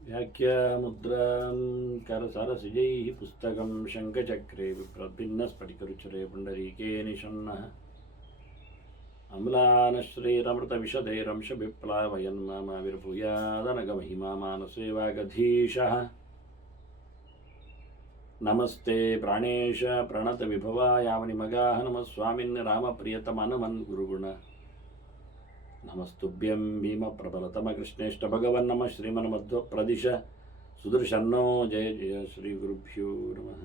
व्याख्यामुद्रां करसरसिजैः पुस्तकं शङ्खचक्रे विप्रभिन्नस्फटिकरुचिरे पुण्डरीके निषण्णः अम्लानश्रीरमृतविशदैरंशविप्लावयन्माविर्भूयादनगमहिमा मानसे वागधीशः नमस्ते प्राणेश प्रणतविभवायावनिमगाः नमः स्वामिन् रामप्रियतमनमन् गुरुगुण नमस्तुभ्यं भीमप्रबलतमकृष्णेष्ट भगवन् नमः श्रीमन्मध्वप्रदिश सुदर्शन्नो जय जय श्रीगुरुभ्यो नमः।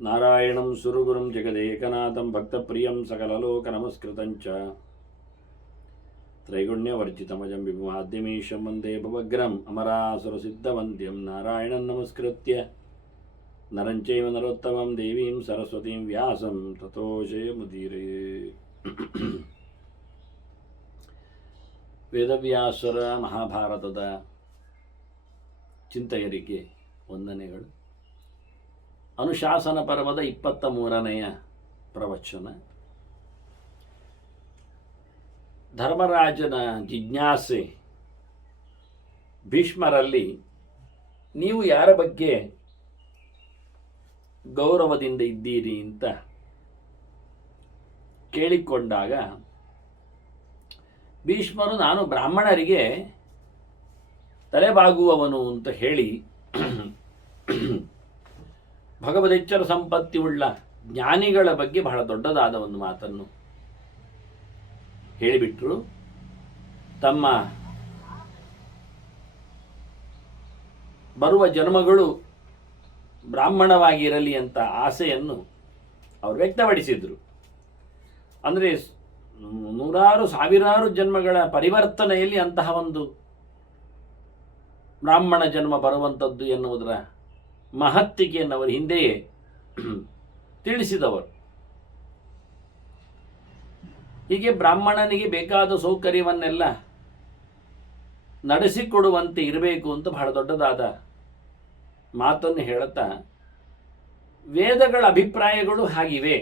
नारायणं सुरगुरुं जगदेकनाथं भक्तप्रियं सकललोकनमस्कृतं च त्रैगुण्यवर्जितमजं विभुमाद्यमीशं वन्दे भवग्रम् अमरासुरसिद्धवन्द्यं नारायणं नमस्कृत्य नरं चैव नरोत्तमं देवीं सरस्वतीं व्यासं ततो जयमुदीरये। ವೇದವ್ಯಾಸರ ಮಹಾಭಾರತದ ಚಿಂತಕರಿಗೆ ವಂದನೆಗಳು. ಅನುಶಾಸನ ಪರ್ವದ 23ನೆಯ ಪ್ರವಚನ. ಧರ್ಮರಾಜನ ಜಿಜ್ಞಾಸೆ ಭೀಷ್ಮರಲ್ಲಿ, ನೀವು ಯಾರ ಬಗ್ಗೆ ಗೌರವದಿಂದ ಇದ್ದೀರಿ ಅಂತ ಕೇಳಿಕೊಂಡಾಗ ಭೀಷ್ಮರು, ನಾನು ಬ್ರಾಹ್ಮಣರಿಗೆ ತಲೆಬಾಗುವವನು ಅಂತ ಹೇಳಿ ಭಗವದೆಚ್ಚರ ಸಂಪತ್ತಿಯುಳ್ಳ ಜ್ಞಾನಿಗಳ ಬಗ್ಗೆ ಬಹಳ ದೊಡ್ಡದಾದ ಒಂದು ಮಾತನ್ನು ಹೇಳಿಬಿಟ್ರು. ತಮ್ಮ ಬರುವ ಜನ್ಮಗಳು ಬ್ರಾಹ್ಮಣವಾಗಿರಲಿ ಅಂತ ಆಸೆಯನ್ನು ಅವರು ವ್ಯಕ್ತಪಡಿಸಿದರು. ಅಂದರೆ ನೂರಾರು ಸಾವಿರಾರು ಜನ್ಮಗಳ ಪರಿವರ್ತನೆಯಲ್ಲಿ ಅಂತಹ ಒಂದು ಬ್ರಾಹ್ಮಣ ಜನ್ಮ ಬರುವಂಥದ್ದು ಎನ್ನುವುದರ ಮಹತ್ತಿಗೆಯನ್ನು ಅವರು ಹಿಂದೆಯೇ ತಿಳಿಸಿದವರು. ಹೀಗೆ ಬ್ರಾಹ್ಮಣನಿಗೆ ಬೇಕಾದ ಸೌಕರ್ಯವನ್ನೆಲ್ಲ ನಡೆಸಿಕೊಡುವಂತೆ ಇರಬೇಕು ಅಂತ ಬಹಳ ದೊಡ್ಡದಾದ ಮಾತನ್ನು ಹೇಳುತ್ತಾ, ವೇದಗಳ ಅಭಿಪ್ರಾಯಗಳು ಹಾಗಿವೆ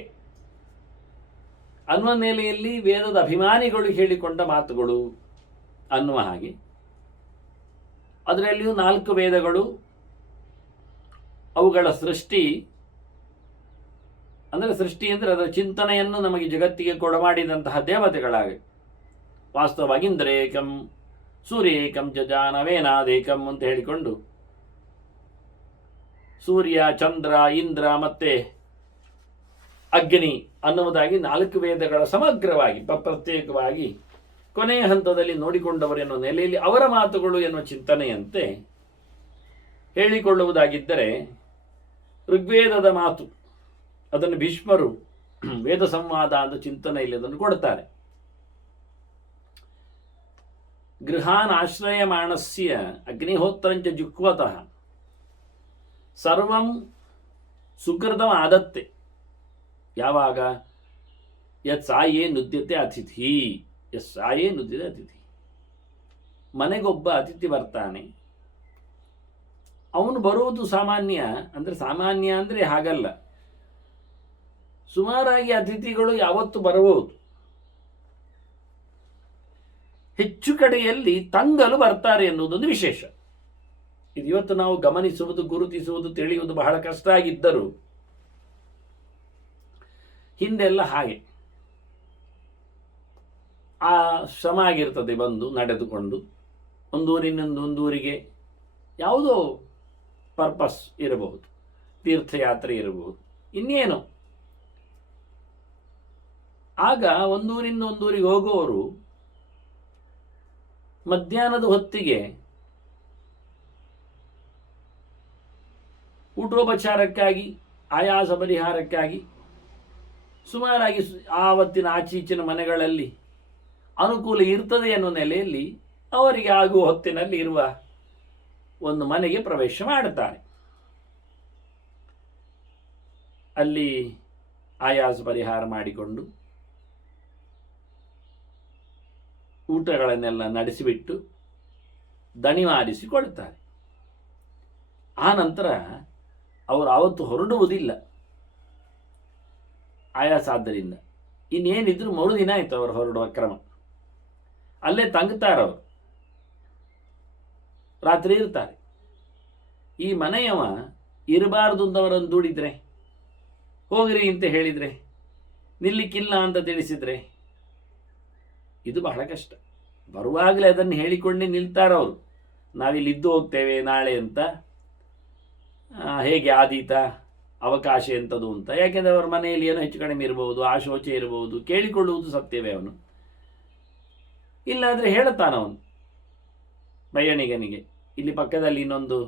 ಅನ್ನುವ ನೆಲೆಯಲ್ಲಿ ವೇದದ ಅಭಿಮಾನಿಗಳು ಹೇಳಿಕೊಂಡ ಮಾತುಗಳು ಅನ್ನುವ ಹಾಗೆ, ಅದರಲ್ಲಿಯೂ 4 ವೇದಗಳು, ಅವುಗಳ ಸೃಷ್ಟಿ ಅಂದರೆ ಅದರ ಚಿಂತನೆಯನ್ನು ನಮಗೆ ಜಗತ್ತಿಗೆ ಕೊಡಮಾಡಿದಂತಹ ದೇವತೆಗಳಾಗಿ, ವಾಸ್ತವವಾಗಿ ಇಂದ್ರೇಕಂ ಸೂರ್ಯೇಕಂ ಜಜಾನವೇನಾದೇಕಂ ಅಂತ ಹೇಳಿಕೊಂಡು ಸೂರ್ಯ, ಚಂದ್ರ, ಇಂದ್ರ ಮತ್ತೆ ಅಗ್ನಿ ಅನ್ನುವುದಾಗಿ 4 ವೇದಗಳ ಸಮಗ್ರವಾಗಿ ಪ್ರತ್ಯೇಕವಾಗಿ ಕೊನೆಯ ಹಂತದಲ್ಲಿ ನೋಡಿಕೊಂಡವರೆನ್ನುವ ನೆಲೆಯಲ್ಲಿ ಅವರ ಮಾತುಗಳು ಎನ್ನುವ ಚಿಂತನೆಯಂತೆ ಹೇಳಿಕೊಳ್ಳುವುದಾಗಿದ್ದರೆ, ಋಗ್ವೇದದ ಮಾತು ಅದನ್ನು ಭೀಷ್ಮರು ವೇದ ಸಂವಾದ ಅಂತ ಚಿಂತನೆಯಲ್ಲಿ ಅದನ್ನು ಕೊಡ್ತಾರೆ. ಗೃಹಾನ್ ಆಶ್ರಯಮಾಣಸ್ಯ ಅಗ್ನಿಹೋತ್ರಂಚ ಜುಕ್ವತಃ ಸರ್ವಂ ಸುಕೃತಂ ಆದತ್ತೆ. ಯಾವಾಗ? ಯತ್ ಸಾಯೇ ನುದ್ಯತೆ ಅತಿಥಿ, ಮನೆಗೊಬ್ಬ ಅತಿಥಿ ಬರ್ತಾನೆ. ಅವನು ಬರುವುದು ಸಾಮಾನ್ಯ ಅಂದರೆ ಹಾಗಲ್ಲ, ಸುಮಾರಾಗಿ ಅತಿಥಿಗಳು ಯಾವತ್ತು ಬರಬಹುದು. ಹೆಚ್ಚು ಕಡೆಯಲ್ಲಿ ತಂಗಲು ಬರ್ತಾರೆ ಎನ್ನುವುದೊಂದು ವಿಶೇಷ. ಇದು ಇವತ್ತು ನಾವು ಗಮನಿಸುವುದು, ಗುರುತಿಸುವುದು, ತಿಳಿಯುವುದು ಬಹಳ ಕಷ್ಟ ಆಗಿದ್ದರೂ ಹಿಂದೆಲ್ಲ ಹಾಗೆ ಆ ಶ್ರಮ ಆಗಿರ್ತದೆ. ಬಂದು ನಡೆದುಕೊಂಡು ಒಂದೂರಿಗೆ ಯಾವುದೋ ಪರ್ಪಸ್ ಇರಬಹುದು, ತೀರ್ಥಯಾತ್ರೆ ಇರಬಹುದು, ಇನ್ನೇನು. ಆಗ ಒಂದೂರಿಗೆ ಹೋಗುವವರು ಮಧ್ಯಾಹ್ನದ ಹೊತ್ತಿಗೆ ಊಟೋಪಚಾರಕ್ಕಾಗಿ, ಆಯಾಸ ಪರಿಹಾರಕ್ಕಾಗಿ ಸುಮಾರಾಗಿ ಆವತ್ತಿನ ಆಚೀಚಿನ ಮನೆಗಳಲ್ಲಿ ಅನುಕೂಲ ಇರ್ತದೆ ಅನ್ನೋ ನೆಲೆಯಲ್ಲಿ ಅವರಿಗೆ ಆಗುವ ಹೊತ್ತಿನಲ್ಲಿ ಇರುವ ಒಂದು ಮನೆಗೆ ಪ್ರವೇಶ ಮಾಡುತ್ತಾರೆ. ಅಲ್ಲಿ ಆಯಾಸ ಪರಿಹಾರ ಮಾಡಿಕೊಂಡು ಊಟಗಳನ್ನೆಲ್ಲ ನಡೆಸಿಬಿಟ್ಟು ದಣಿವಾರಿಸಿಕೊಳ್ಳುತ್ತಾರೆ. ಆ ನಂತರ ಅವರು ಆವತ್ತು ಹೊರಡುವುದಿಲ್ಲ ಆಯಾಸ ಆದ್ದರಿಂದ. ಇನ್ನೇನಿದ್ರು ಮರುದಿನ ಆಯಿತು ಅವರು ಹೊರಡುವ ಕ್ರಮ. ಅಲ್ಲೇ ತಂಗುತ್ತಾರವರು, ರಾತ್ರಿ ಇರ್ತಾರೆ. ಈ ಮನೆಯವ ಇರಬಾರ್ದು ಅಂತವರನ್ನು ದೂಡಿದ್ರೆ, ಹೋಗ್ರಿ ಅಂತ ಹೇಳಿದರೆ, ನಿಲ್ಲಿಕ್ಕಿಲ್ಲ ಅಂತ ತಿಳಿಸಿದರೆ, ಇದು ಬಹಳ ಕಷ್ಟ. ಬರುವಾಗಲೇ ಅದನ್ನು ಹೇಳಿಕೊಂಡೇ ನಿಲ್ತಾರವರು, ನಾವಿಲ್ಲಿದ್ದು ಹೋಗ್ತೇವೆ ನಾಳೆ ಅಂತ. ಹೇಗೆ ಆದೀತ ಅವಕಾಶ ಎಂಥದ್ದು ಅಂತ. ಯಾಕೆಂದರೆ ಅವರ ಮನೆಯಲ್ಲಿ ಏನೋ ಹೆಚ್ಚು ಕಡಿಮೆ ಇರಬಹುದು, ಆ ಶೋಚೆ ಇರಬಹುದು, ಕೇಳಿಕೊಳ್ಳುವುದು ಸತ್ಯವೇ. ಅವನು ಇಲ್ಲಾದರೆ ಹೇಳುತ್ತಾನವನು ಬಯ್ಯಣಿಗನಿಗೆ, ಇಲ್ಲಿ ಪಕ್ಕದಲ್ಲಿ ಇನ್ನೊಂದು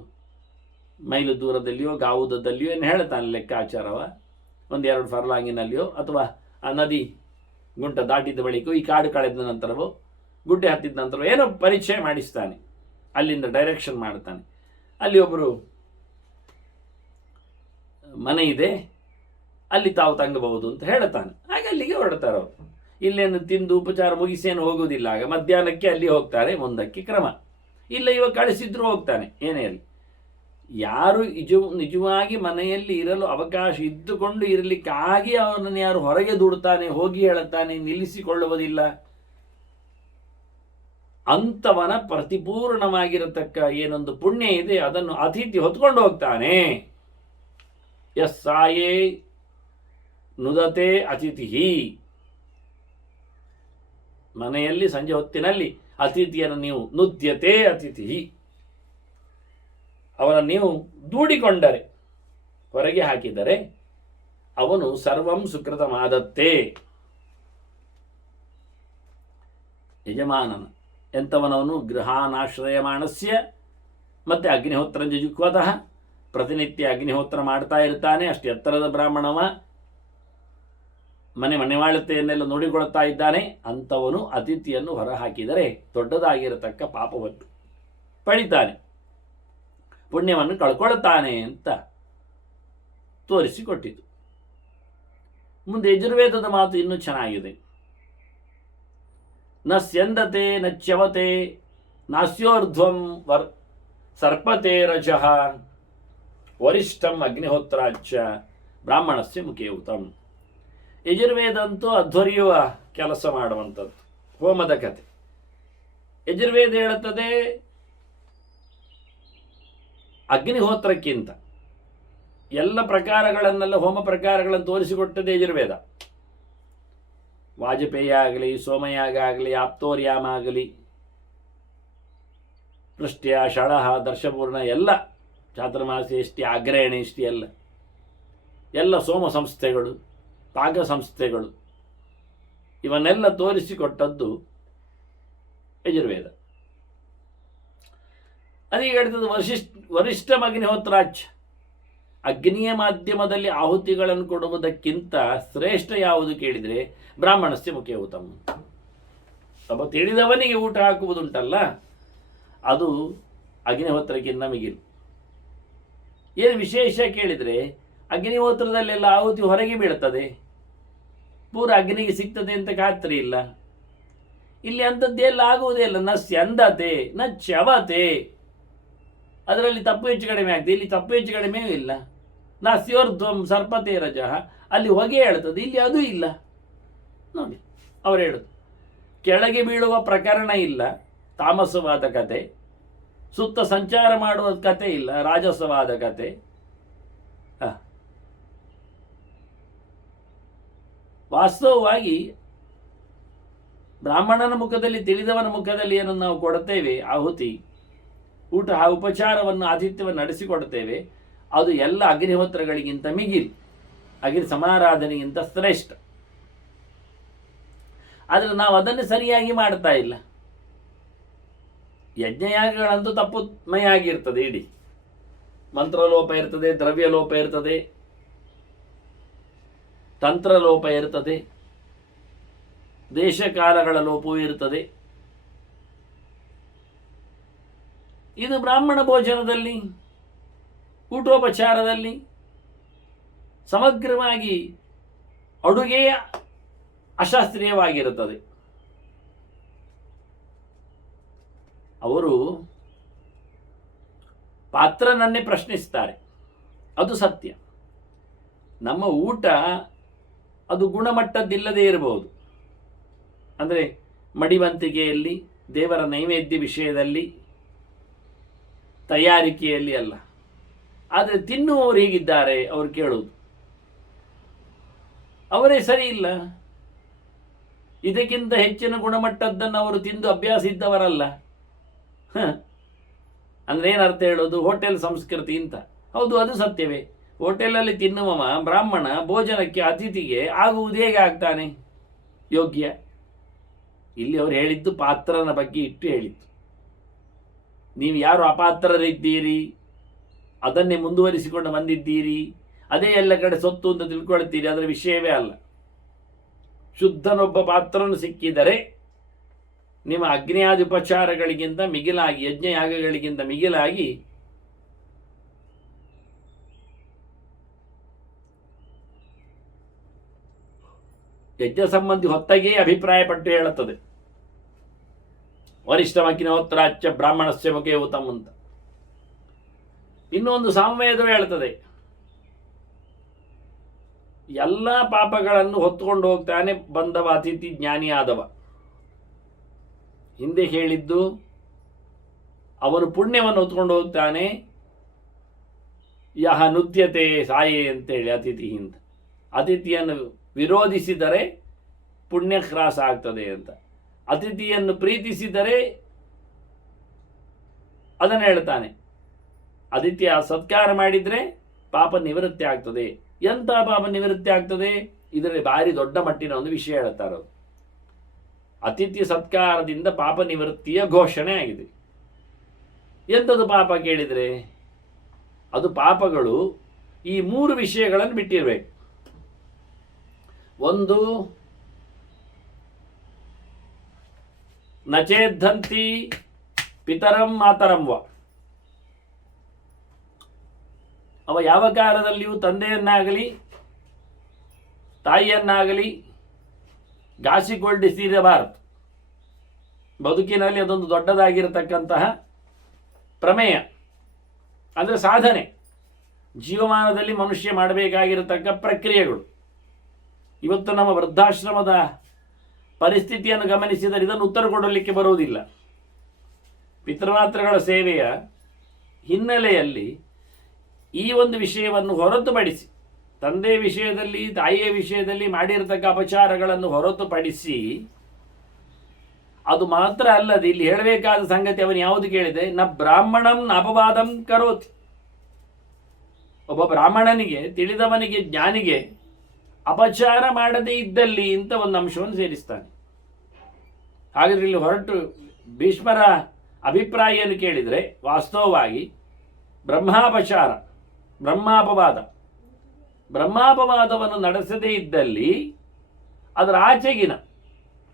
ಮೈಲು ದೂರದಲ್ಲಿಯೋ ಗಾವುದದಲ್ಲಿಯೋ ಏನು ಹೇಳ್ತಾನೆ ಲೆಕ್ಕಾಚಾರವ, ಒಂದೆರಡು ಫರ್ಲಾಂಗಿನಲ್ಲಿಯೋ ಅಥವಾ ಆ ನದಿ ಗುಂಟ ದಾಟಿದ ಬಳಿಕೋ, ಈ ಕಾಡು ಕಳೆದ ನಂತರವೋ, ಗುಡ್ಡೆ ಹತ್ತಿದ ನಂತರವೋ ಏನೋ ಪರಿಚಯ ಮಾಡಿಸ್ತಾನೆ, ಅಲ್ಲಿಂದ ಡೈರೆಕ್ಷನ್ ಮಾಡ್ತಾನೆ. ಅಲ್ಲಿ ಒಬ್ಬರು ಮನೆ ಇದೆ, ಅಲ್ಲಿ ತಾವು ತಂಗಬಹುದು ಅಂತ ಹೇಳ್ತಾನೆ. ಹಾಗೆ ಅಲ್ಲಿಗೆ ಹೊರಡ್ತಾರೆ ಅವರು. ಇಲ್ಲೇನು ತಿಂದು ಉಪಚಾರ ಮುಗಿಸೇನು ಹೋಗುವುದಿಲ್ಲ. ಆಗ ಮಧ್ಯಾಹ್ನಕ್ಕೆ ಅಲ್ಲಿ ಹೋಗ್ತಾರೆ, ಮುಂದಕ್ಕೆ ಕ್ರಮ. ಇಲ್ಲ ಇವಾಗ ಕಳಿಸಿದ್ರು ಹೋಗ್ತಾನೆ, ಏನೇ ಅಲ್ಲಿ. ಯಾರು ನಿಜವಾಗಿ ಮನೆಯಲ್ಲಿ ಇರಲು ಅವಕಾಶ ಇದ್ದುಕೊಂಡು ಇರಲಿಕ್ಕಾಗಿ ಅವನನ್ನು ಯಾರು ಹೊರಗೆ ದೂಡುತ್ತಾನೆ, ಹೋಗಿ ಹೇಳುತ್ತಾನೆ, ನಿಲ್ಲಿಸಿಕೊಳ್ಳುವುದಿಲ್ಲ, ಅಂಥವನ ಪ್ರತಿಪೂರ್ಣವಾಗಿರತಕ್ಕ ಏನೊಂದು ಪುಣ್ಯ ಇದೆ ಅದನ್ನು ಅತಿಥಿ ಹೊತ್ಕೊಂಡು ಹೋಗ್ತಾನೆ. ಯಸ್ಸಾಯೇ ನುದತೆ ಅತಿಥಿ. ಮನೆಯಲ್ಲಿ ಸಂಜೆ ಹೊತ್ತಿನಲ್ಲಿ ಅತಿಥಿಯನ್ನು ನೀವು ನುದ್ಯತೆ ಅತಿಥಿ, ಅವನ ನೀವು ದೂಡಿಕೊಂಡರೆ, ಹೊರಗೆ ಹಾಕಿದರೆ, ಅವನು ಸರ್ವಂ ಸುಕೃತಮಾದತ್ತೆ. ಯಜಮಾನನ ಎಂಥವನವನು ಗೃಹಾನಾಶ್ರಯಮಾಣಸ್ಯ, ಮತ್ತೆ ಅಗ್ನಿಹೋತ್ರ ಜುಕ್ವತಃ, ಪ್ರತಿನಿತ್ಯ ಅಗ್ನಿಹೋತ್ರ ಮಾಡ್ತಾ ಇರ್ತಾನೆ. ಅಷ್ಟು ಎತ್ತರದ ಬ್ರಾಹ್ಮಣವ, ಮನೆವಾಳತೆಯನ್ನೆಲ್ಲ ನೋಡಿಕೊಳ್ತಾ ಇದ್ದಾನೆ. ಅಂಥವನು ಅತಿಥಿಯನ್ನು ಹೊರಹಾಕಿದರೆ ದೊಡ್ಡದಾಗಿರತಕ್ಕ ಪಾಪವನ್ನು ಪಡಿತಾನೆ, ಪುಣ್ಯವನ್ನು ಕಳ್ಕೊಳ್ತಾನೆ ಅಂತ ತೋರಿಸಿಕೊಟ್ಟಿತು. ಮುಂದೆ ಯಜುರ್ವೇದದ ಮಾತು ಇನ್ನೂ ಚೆನ್ನಾಗಿದೆ. ನ ಸ್ಯಂದತೆ ನ ಚ್ಯವತೆ ನಾಸ್ಯೋರ್ಧ್ವಂ ಸರ್ಪತೆ ರಜಃ ವರಿಷ್ಠಂ ಅಗ್ನಿಹೋತ್ರಾಚ್ಚ ಬ್ರಾಹ್ಮಣಸ್ಯ ಮುಖೇಯುತಂ. ಯಜುರ್ವೇದ ಅಂತೂ ಅಧ್ವರಿಯುವ ಕೆಲಸ ಮಾಡುವಂಥದ್ದು, ಹೋಮದ ಕತೆ. ಯಜುರ್ವೇದ ಹೇಳುತ್ತದೆ ಅಗ್ನಿಹೋತ್ರಕ್ಕಿಂತ ಎಲ್ಲ ಪ್ರಕಾರಗಳನ್ನೆಲ್ಲ, ಹೋಮ ಪ್ರಕಾರಗಳನ್ನು ತೋರಿಸಿಕೊಟ್ಟದೆ ಯಜುರ್ವೇದ. ವಾಜಪೇಯ ಆಗಲಿ, ಸೋಮಯಾಗ ಆಗಲಿ, ಆಪ್ತೋರ್ಯಾಮ ಆಗಲಿ, ಪೃಷ್ಟ್ಯ, ಷಳಹ, ದರ್ಶಪೂರ್ಣ ಎಲ್ಲ, ಚಾತುರ್ಮಾಸ್ಯಷ್ಟಿ, ಅಗ್ರಯಣಿಷ್ಟಿ ಎಲ್ಲ ಸೋಮ ಸಂಸ್ಥೆಗಳು, ಪಾಕ ಸಂಸ್ಥೆಗಳು, ಇವನ್ನೆಲ್ಲ ತೋರಿಸಿಕೊಟ್ಟದ್ದು ಯಜುರ್ವೇದ. ಅದೀಗ ಹೇಳ್ತದೆ ವರಿಷ್ಠ ಅಗ್ನಿಹೋತ್ರಾಚ್. ಅಗ್ನಿಯ ಮಾಧ್ಯಮದಲ್ಲಿ ಆಹುತಿಗಳನ್ನು ಕೊಡುವುದಕ್ಕಿಂತ ಶ್ರೇಷ್ಠ ಯಾವುದು ಕೇಳಿದರೆ ಬ್ರಾಹ್ಮಣಸ್ಯ ಮುಖೇಯುತಂ. ಒಬ್ಬ ತಿಳಿದವನಿಗೆ ಊಟ ಹಾಕುವುದುಂಟಲ್ಲ, ಅದು ಅಗ್ನಿಹೋತ್ರಕ್ಕಿಂತ ಮಿಗಿಲು. ಏನು ವಿಶೇಷ ಕೇಳಿದರೆ, ಅಗ್ನಿಹೋತ್ರದಲ್ಲೆಲ್ಲ ಆಹುತಿ ಹೊರಗೆ ಬೀಳ್ತದೆ, ಪೂರ ಅಗ್ನಿಗೆ ಸಿಗ್ತದೆ ಅಂತ ಖಾತ್ರಿ ಇಲ್ಲ. ಇಲ್ಲಿ ಅಂಥದ್ದೆಲ್ಲ ಆಗುವುದೇ ಇಲ್ಲ. ನ ಸ್ಯಂದತೆ ನ ಚ್ಯವತೆ, ಅದರಲ್ಲಿ ತಪ್ಪು ಹೆಚ್ಚು ಕಡಿಮೆ ಆಗ್ತದೆ, ಇಲ್ಲಿ ತಪ್ಪು ಹೆಚ್ಚು ಕಡಿಮೆಯೂ ಇಲ್ಲ. ನಾ ಸ್ಯೋರ್ಧ್ವಂ ಸರ್ಪತೆ ರಜಃ, ಅಲ್ಲಿ ಹೊಗೆ ಹೇಳ್ತದೆ, ಇಲ್ಲಿ ಅದು ಇಲ್ಲ. ನೋಡಿ ಅವರು ಹೇಳುದು, ಕೆಳಗೆ ಬೀಳುವ ಪ್ರಕರಣ ಇಲ್ಲ, ತಾಮಸವಾದ ಕತೆ. ಸುತ್ತ ಸಂಚಾರ ಮಾಡುವ ಕತೆ ಇಲ್ಲ, ರಾಜಸವಾದ ಕತೆ. ವಾಸ್ತವವಾಗಿ ಬ್ರಾಹ್ಮಣನ ಮುಖದಲ್ಲಿ, ತಿಳಿದವನ ಮುಖದಲ್ಲಿ ಏನನ್ನು ನಾವು ಕೊಡುತ್ತೇವೆ, ಆಹುತಿ, ಊಟ, ಉಪಚಾರವನ್ನು, ಆತಿಥ್ಯವನ್ನು ನಡೆಸಿಕೊಡುತ್ತೇವೆ, ಅದು ಎಲ್ಲ ಅಗ್ನಿಹೋತ್ರಗಳಿಗಿಂತ ಮಿಗಿಲು, ಅಗ್ನಿ ಸಮಾರಾಧನೆಗಿಂತ ಶ್ರೇಷ್ಠ. ಆದರೆ ನಾವು ಅದನ್ನು ಸರಿಯಾಗಿ ಮಾಡ್ತಾ ಇಲ್ಲ. ಯಜ್ಞಯಾಗಗಳಂತೂ ತಪ್ಪುಮಯ ಆಗಿರ್ತದೆ, ಇಡೀ ಮಂತ್ರಲೋಪ ಇರ್ತದೆ, ದ್ರವ್ಯಲೋಪ ಇರ್ತದೆ, ತಂತ್ರಲೋಪ ಇರ್ತದೆ, ದೇಶಕಾಲಗಳ ಲೋಪವೂ ಇರ್ತದೆ. ಇದು ಬ್ರಾಹ್ಮಣ ಭೋಜನದಲ್ಲಿ, ಊಟೋಪಚಾರದಲ್ಲಿ ಸಮಗ್ರವಾಗಿ ಅಡುಗೆಯ ಅಶಾಸ್ತ್ರೀಯವಾಗಿರುತ್ತದೆ. ಅವರು ಪಾತ್ರನನ್ನೇ ಪ್ರಶ್ನಿಸ್ತಾರೆ, ಅದು ಸತ್ಯ. ನಮ್ಮ ಊಟ ಅದು ಗುಣಮಟ್ಟದ್ದಿಲ್ಲದೇ ಇರಬಹುದು. ಅಂದರೆ ಮಡಿವಂತಿಕೆಯಲ್ಲಿ, ದೇವರ ನೈವೇದ್ಯ ವಿಷಯದಲ್ಲಿ, ತಯಾರಿಕೆಯಲ್ಲಿ ಅಲ್ಲ. ಆದರೆ ತಿನ್ನುವವರು ಹೀಗಿದ್ದಾರೆ, ಅವರು ಕೇಳುವುದು ಅವರೇ ಸರಿ ಇಲ್ಲ. ಇದಕ್ಕಿಂತ ಹೆಚ್ಚಿನ ಗುಣಮಟ್ಟದ್ದನ್ನು ಅವರು ತಿಂದು ಅಭ್ಯಾಸ ಇದ್ದವರಲ್ಲ. ಅಂದ್ರೆ ಏನರ್ಥ ಹೇಳೋದು? ಹೋಟೆಲ್ ಸಂಸ್ಕೃತಿ ಅಂತ. ಹೌದು, ಅದು ಸತ್ಯವೇ. ಹೋಟೆಲಲ್ಲಿ ತಿನ್ನುವವ ಬ್ರಾಹ್ಮಣ ಭೋಜನಕ್ಕೆ ಅತಿಥಿಗೆ ಆಗುವುದು ಹೇಗೆ ಆಗ್ತಾನೆ ಯೋಗ್ಯ? ಇಲ್ಲಿ ಅವರು ಹೇಳಿದ್ದು ಪಾತ್ರನ ಬಗ್ಗೆ ಇಟ್ಟು ಹೇಳಿದ್ದು. ನೀವು ಯಾರು ಅಪಾತ್ರರಿದ್ದೀರಿ, ಅದನ್ನೇ ಮುಂದುವರಿಸಿಕೊಂಡು ಬಂದಿದ್ದೀರಿ, ಅದೇ ಎಲ್ಲ ಕಡೆ ಸೊತ್ತು ಅಂತ ತಿಳ್ಕೊಳ್ತೀರಿ, ಅದರ ವಿಷಯವೇ ಅಲ್ಲ. ಶುದ್ಧನೊಬ್ಬ ಪಾತ್ರನು ಸಿಕ್ಕಿದರೆ ನಿಮ್ಮ ಅಗ್ನಿಯಾದಿ ಉಪಚಾರಗಳಿಗಿಂತ ಮಿಗಿಲಾಗಿ, ಯಜ್ಞಯಾಗಗಳಿಗಿಂತ ಮಿಗಿಲಾಗಿ ಯಜ್ಞ ಸಂಬಂಧಿ ಹೊತ್ತಗೆ ಅಭಿಪ್ರಾಯಪಟ್ಟು ಹೇಳುತ್ತದೆ. ವರಿಷ್ಠಮಗ್ನಿಹೋತ್ರಾಚ್ಯ ಬ್ರಾಹ್ಮಣಸ್ಯ ಮುಖೇ ಉತ್ತಮ ಅಂತ. ಇನ್ನೊಂದು ಸಾಮವೇದವೇ ಹೇಳ್ತದೆ, ಎಲ್ಲ ಪಾಪಗಳನ್ನು ಹೊತ್ತುಕೊಂಡು ಹೋಗ್ತಾನೆ ಬಂದವ ಅತಿಥಿ ಜ್ಞಾನಿಯಾದವ. ಹಿಂದೆ ಹೇಳಿದ್ದು ಅವನು ಪುಣ್ಯವನ್ನು ಹೊತ್ಕೊಂಡು ಹೋಗ್ತಾನೆ, ಯಹ ನುತ್ಯತೆ ಸಾಯೇ ಅಂತೇಳಿ ಅತಿಥಿಯಿಂದ. ಅತಿಥಿಯನ್ನು ವಿರೋಧಿಸಿದರೆ ಪುಣ್ಯ ಹ್ರಾಸ ಆಗ್ತದೆ ಅಂತ. ಅತಿಥಿಯನ್ನು ಪ್ರೀತಿಸಿದರೆ ಅದನ್ನು ಹೇಳ್ತಾನೆ, ಅತಿಥಿಯ ಸತ್ಕಾರ ಮಾಡಿದರೆ ಪಾಪ ನಿವೃತ್ತಿ ಆಗ್ತದೆ. ಎಂಥ ಪಾಪ ನಿವೃತ್ತಿ ಆಗ್ತದೆ? ಇದರಲ್ಲಿ ಭಾರಿ ದೊಡ್ಡ ಮಟ್ಟಿನ ಒಂದು ವಿಷಯ ಹೇಳ್ತಾರೆ. ಅತಿಥಿ ಸತ್ಕಾರದಿಂದ ಪಾಪ ನಿವೃತ್ತಿಯ ಘೋಷಣೆ ಆಗಿದೆ. ಎಂಥದ್ದು ಪಾಪ ಕೇಳಿದರೆ? ಅದು ಪಾಪಗಳು ಈ 3 ವಿಷಯಗಳನ್ನು ಬಿಟ್ಟಿರಬೇಕು. ಒಂದು, ನಚೇದ್ದಂತಿ ಪಿತರಂ ಮಾತರಂ ವ. ಅವ ಯಾವ ಕಾಲದಲ್ಲಿಯೂ ತಂದೆಯನ್ನಾಗಲಿ ತಾಯಿಯನ್ನಾಗಲಿ ಘಾಸಿಗೊಳಿಸಿರಬಾರದು. ಬದುಕಿನಲ್ಲಿ ಅದೊಂದು ದೊಡ್ಡದಾಗಿರತಕ್ಕಂತಹ ಪ್ರಮೇಯ, ಅಂದರೆ ಸಾಧನೆ, ಜೀವಮಾನದಲ್ಲಿ ಮನುಷ್ಯ ಮಾಡಬೇಕಾಗಿರತಕ್ಕ ಪ್ರಕ್ರಿಯೆಗಳು. ಇವತ್ತು ನಮ್ಮ ವೃದ್ಧಾಶ್ರಮದ ಪರಿಸ್ಥಿತಿಯನ್ನು ಗಮನಿಸಿದರೆ ಇದನ್ನು ಉತ್ತರ ಕೊಡಲಿಕ್ಕೆ ಬರುವುದಿಲ್ಲ. ಪಿತೃಮಾತೃಗಳ ಸೇವೆಯ ಹಿನ್ನೆಲೆಯಲ್ಲಿ ಈ ಒಂದು ವಿಷಯವನ್ನು ಹೊರತುಪಡಿಸಿ, ತಂದೆಯ ವಿಷಯದಲ್ಲಿ ತಾಯಿಯ ವಿಷಯದಲ್ಲಿ ಮಾಡಿರತಕ್ಕ ಅಪಚಾರಗಳನ್ನು ಹೊರತುಪಡಿಸಿ, ಅದು ಮಾತ್ರ ಅಲ್ಲದೆ ಇಲ್ಲಿ ಹೇಳಬೇಕಾದ ಸಂಗತಿ ಅವನು ಯಾವುದು ಕೇಳಿದೆ? ನ ಬ್ರಾಹ್ಮಣಂ ನ ಅಪವಾದಂ ಕರೋತಿ. ಒಬ್ಬ ಬ್ರಾಹ್ಮಣನಿಗೆ, ತಿಳಿದವನಿಗೆ, ಜ್ಞಾನಿಗೆ ಅಪಚಾರ ಮಾಡದೇ ಇದ್ದಲ್ಲಿ ಅಂತ ಒಂದು ಅಂಶವನ್ನು ಸೇರಿಸ್ತಾನೆ. ಹಾಗಾದ್ರೆ ಇಲ್ಲಿ ಹೊರಟು ಭೀಷ್ಮರ ಅಭಿಪ್ರಾಯವನ್ನು ಕೇಳಿದರೆ ವಾಸ್ತವವಾಗಿ ಬ್ರಹ್ಮಾಪಚಾರ, ಬ್ರಹ್ಮಾಪವಾದವನ್ನು ನಡೆಸದೇ ಇದ್ದಲ್ಲಿ ಅದರ ಆಚೆಗಿನ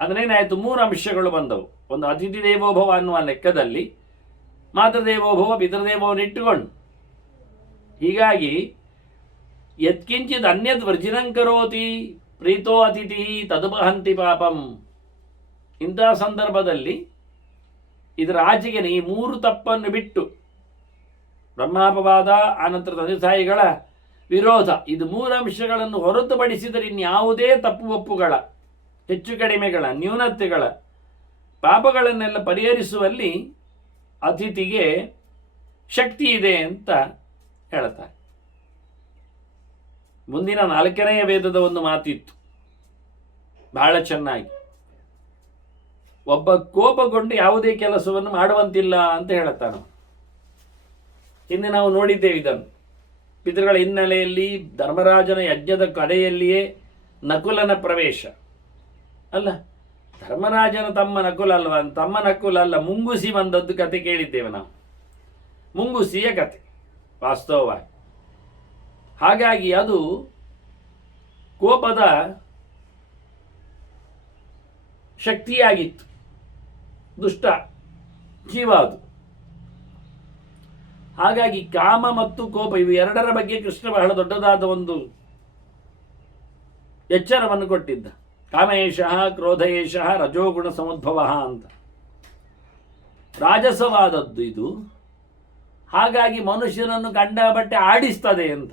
ಅದನ್ನೇನಾಯಿತು? 3 ಅಂಶಗಳು ಬಂದವು. ಒಂದು ಅತಿಥಿ ದೇವೋಭವ ಅನ್ನುವ ಲೆಕ್ಕದಲ್ಲಿ ಮಾತೃದೇವೋಭವ, ಪಿತೃದೇವೋವನ್ನು ಇಟ್ಟುಕೊಂಡು, ಹೀಗಾಗಿ ಯತ್ಕಿಂಚಿತ್ ಅನ್ಯದ್ ವರ್ಜಿನಂ ಕರೋತಿ ಪ್ರೀತೋ ಅತಿಥಿ ತದುಪಹಂತಿ ಪಾಪಂ. ಇಂತಹ ಸಂದರ್ಭದಲ್ಲಿ ಇದರ ಆಚೆಗಿನ ಈ 3 ತಪ್ಪನ್ನು ಬಿಟ್ಟು, ಬ್ರಹ್ಮಾಪವಾದ, ಆನಂತರ ತಂದೆ ತಾಯಿಗಳ ವಿರೋಧ, ಇದು 3 ಅಂಶಗಳನ್ನು ಹೊರತುಪಡಿಸಿದರೆ ಇನ್ಯಾವುದೇ ತಪ್ಪು ಒಪ್ಪುಗಳ, ಹೆಚ್ಚು ಕಡಿಮೆಗಳ, ನ್ಯೂನತೆಗಳ, ಪಾಪಗಳನ್ನೆಲ್ಲ ಪರಿಹರಿಸುವಲ್ಲಿ ಅತಿಥಿಗೆ ಶಕ್ತಿ ಇದೆ ಅಂತ ಹೇಳ್ತಾರೆ. ಮುಂದಿನ 4ನೆಯ ವೇದದ ಒಂದು ಮಾತಿತ್ತು ಬಹಳ ಚೆನ್ನಾಗಿ. ಒಬ್ಬ ಕೋಪಗೊಂಡು ಯಾವುದೇ ಕೆಲಸವನ್ನು ಮಾಡುವಂತಿಲ್ಲ ಅಂತ ಹೇಳುತ್ತಾನೆ. ಹಿಂದೆ ನಾವು ನೋಡಿದ್ದೇವೆ ಇದನ್ನು. ಪಿತೃಗಳ ಹಿನ್ನೆಲೆಯಲ್ಲಿ ಧರ್ಮರಾಜನ ಯಜ್ಞದ ಕಡೆಯಲ್ಲಿಯೇ ನಕುಲನ ಪ್ರವೇಶ ಅಲ್ಲ, ಧರ್ಮರಾಜನ ತಮ್ಮ ನಕುಲ ಅಲ್ವಾ? ತಮ್ಮ ನಕುಲ ಅಲ್ಲ, ಮುಂಗುಸಿ ಬಂದದ್ದು ಕತೆ ಕೇಳಿದ್ದೇವೆ ನಾವು, ಮುಂಗುಸಿಯ ಕತೆ ವಾಸ್ತವವಾಗಿ. ಹಾಗಾಗಿ ಅದು ಕೋಪದ ಶಕ್ತಿಯಾಗಿತ್ತು, ದುಷ್ಟ ಜೀವ ಅದು. ಹಾಗಾಗಿ ಕಾಮ ಮತ್ತು ಕೋಪ ಇವು ಎರಡರ ಬಗ್ಗೆ ಕೃಷ್ಣ ಬಹಳ ದೊಡ್ಡದಾದ ಒಂದು ಎಚ್ಚರವನ್ನು ಕೊಟ್ಟಿದ್ದ. ಕಾಮೇಶಃ ಕ್ರೋಧಯೇಶಃ ರಜೋಗುಣ ಸಮುದ್ಭವ ಅಂತ. ರಾಜಸವಾದದ್ದು ಇದು. ಹಾಗಾಗಿ ಮನುಷ್ಯನನ್ನು ಕಂಡಬಟ್ಟೆ ಆಡಿಸ್ತದೆ ಅಂತ.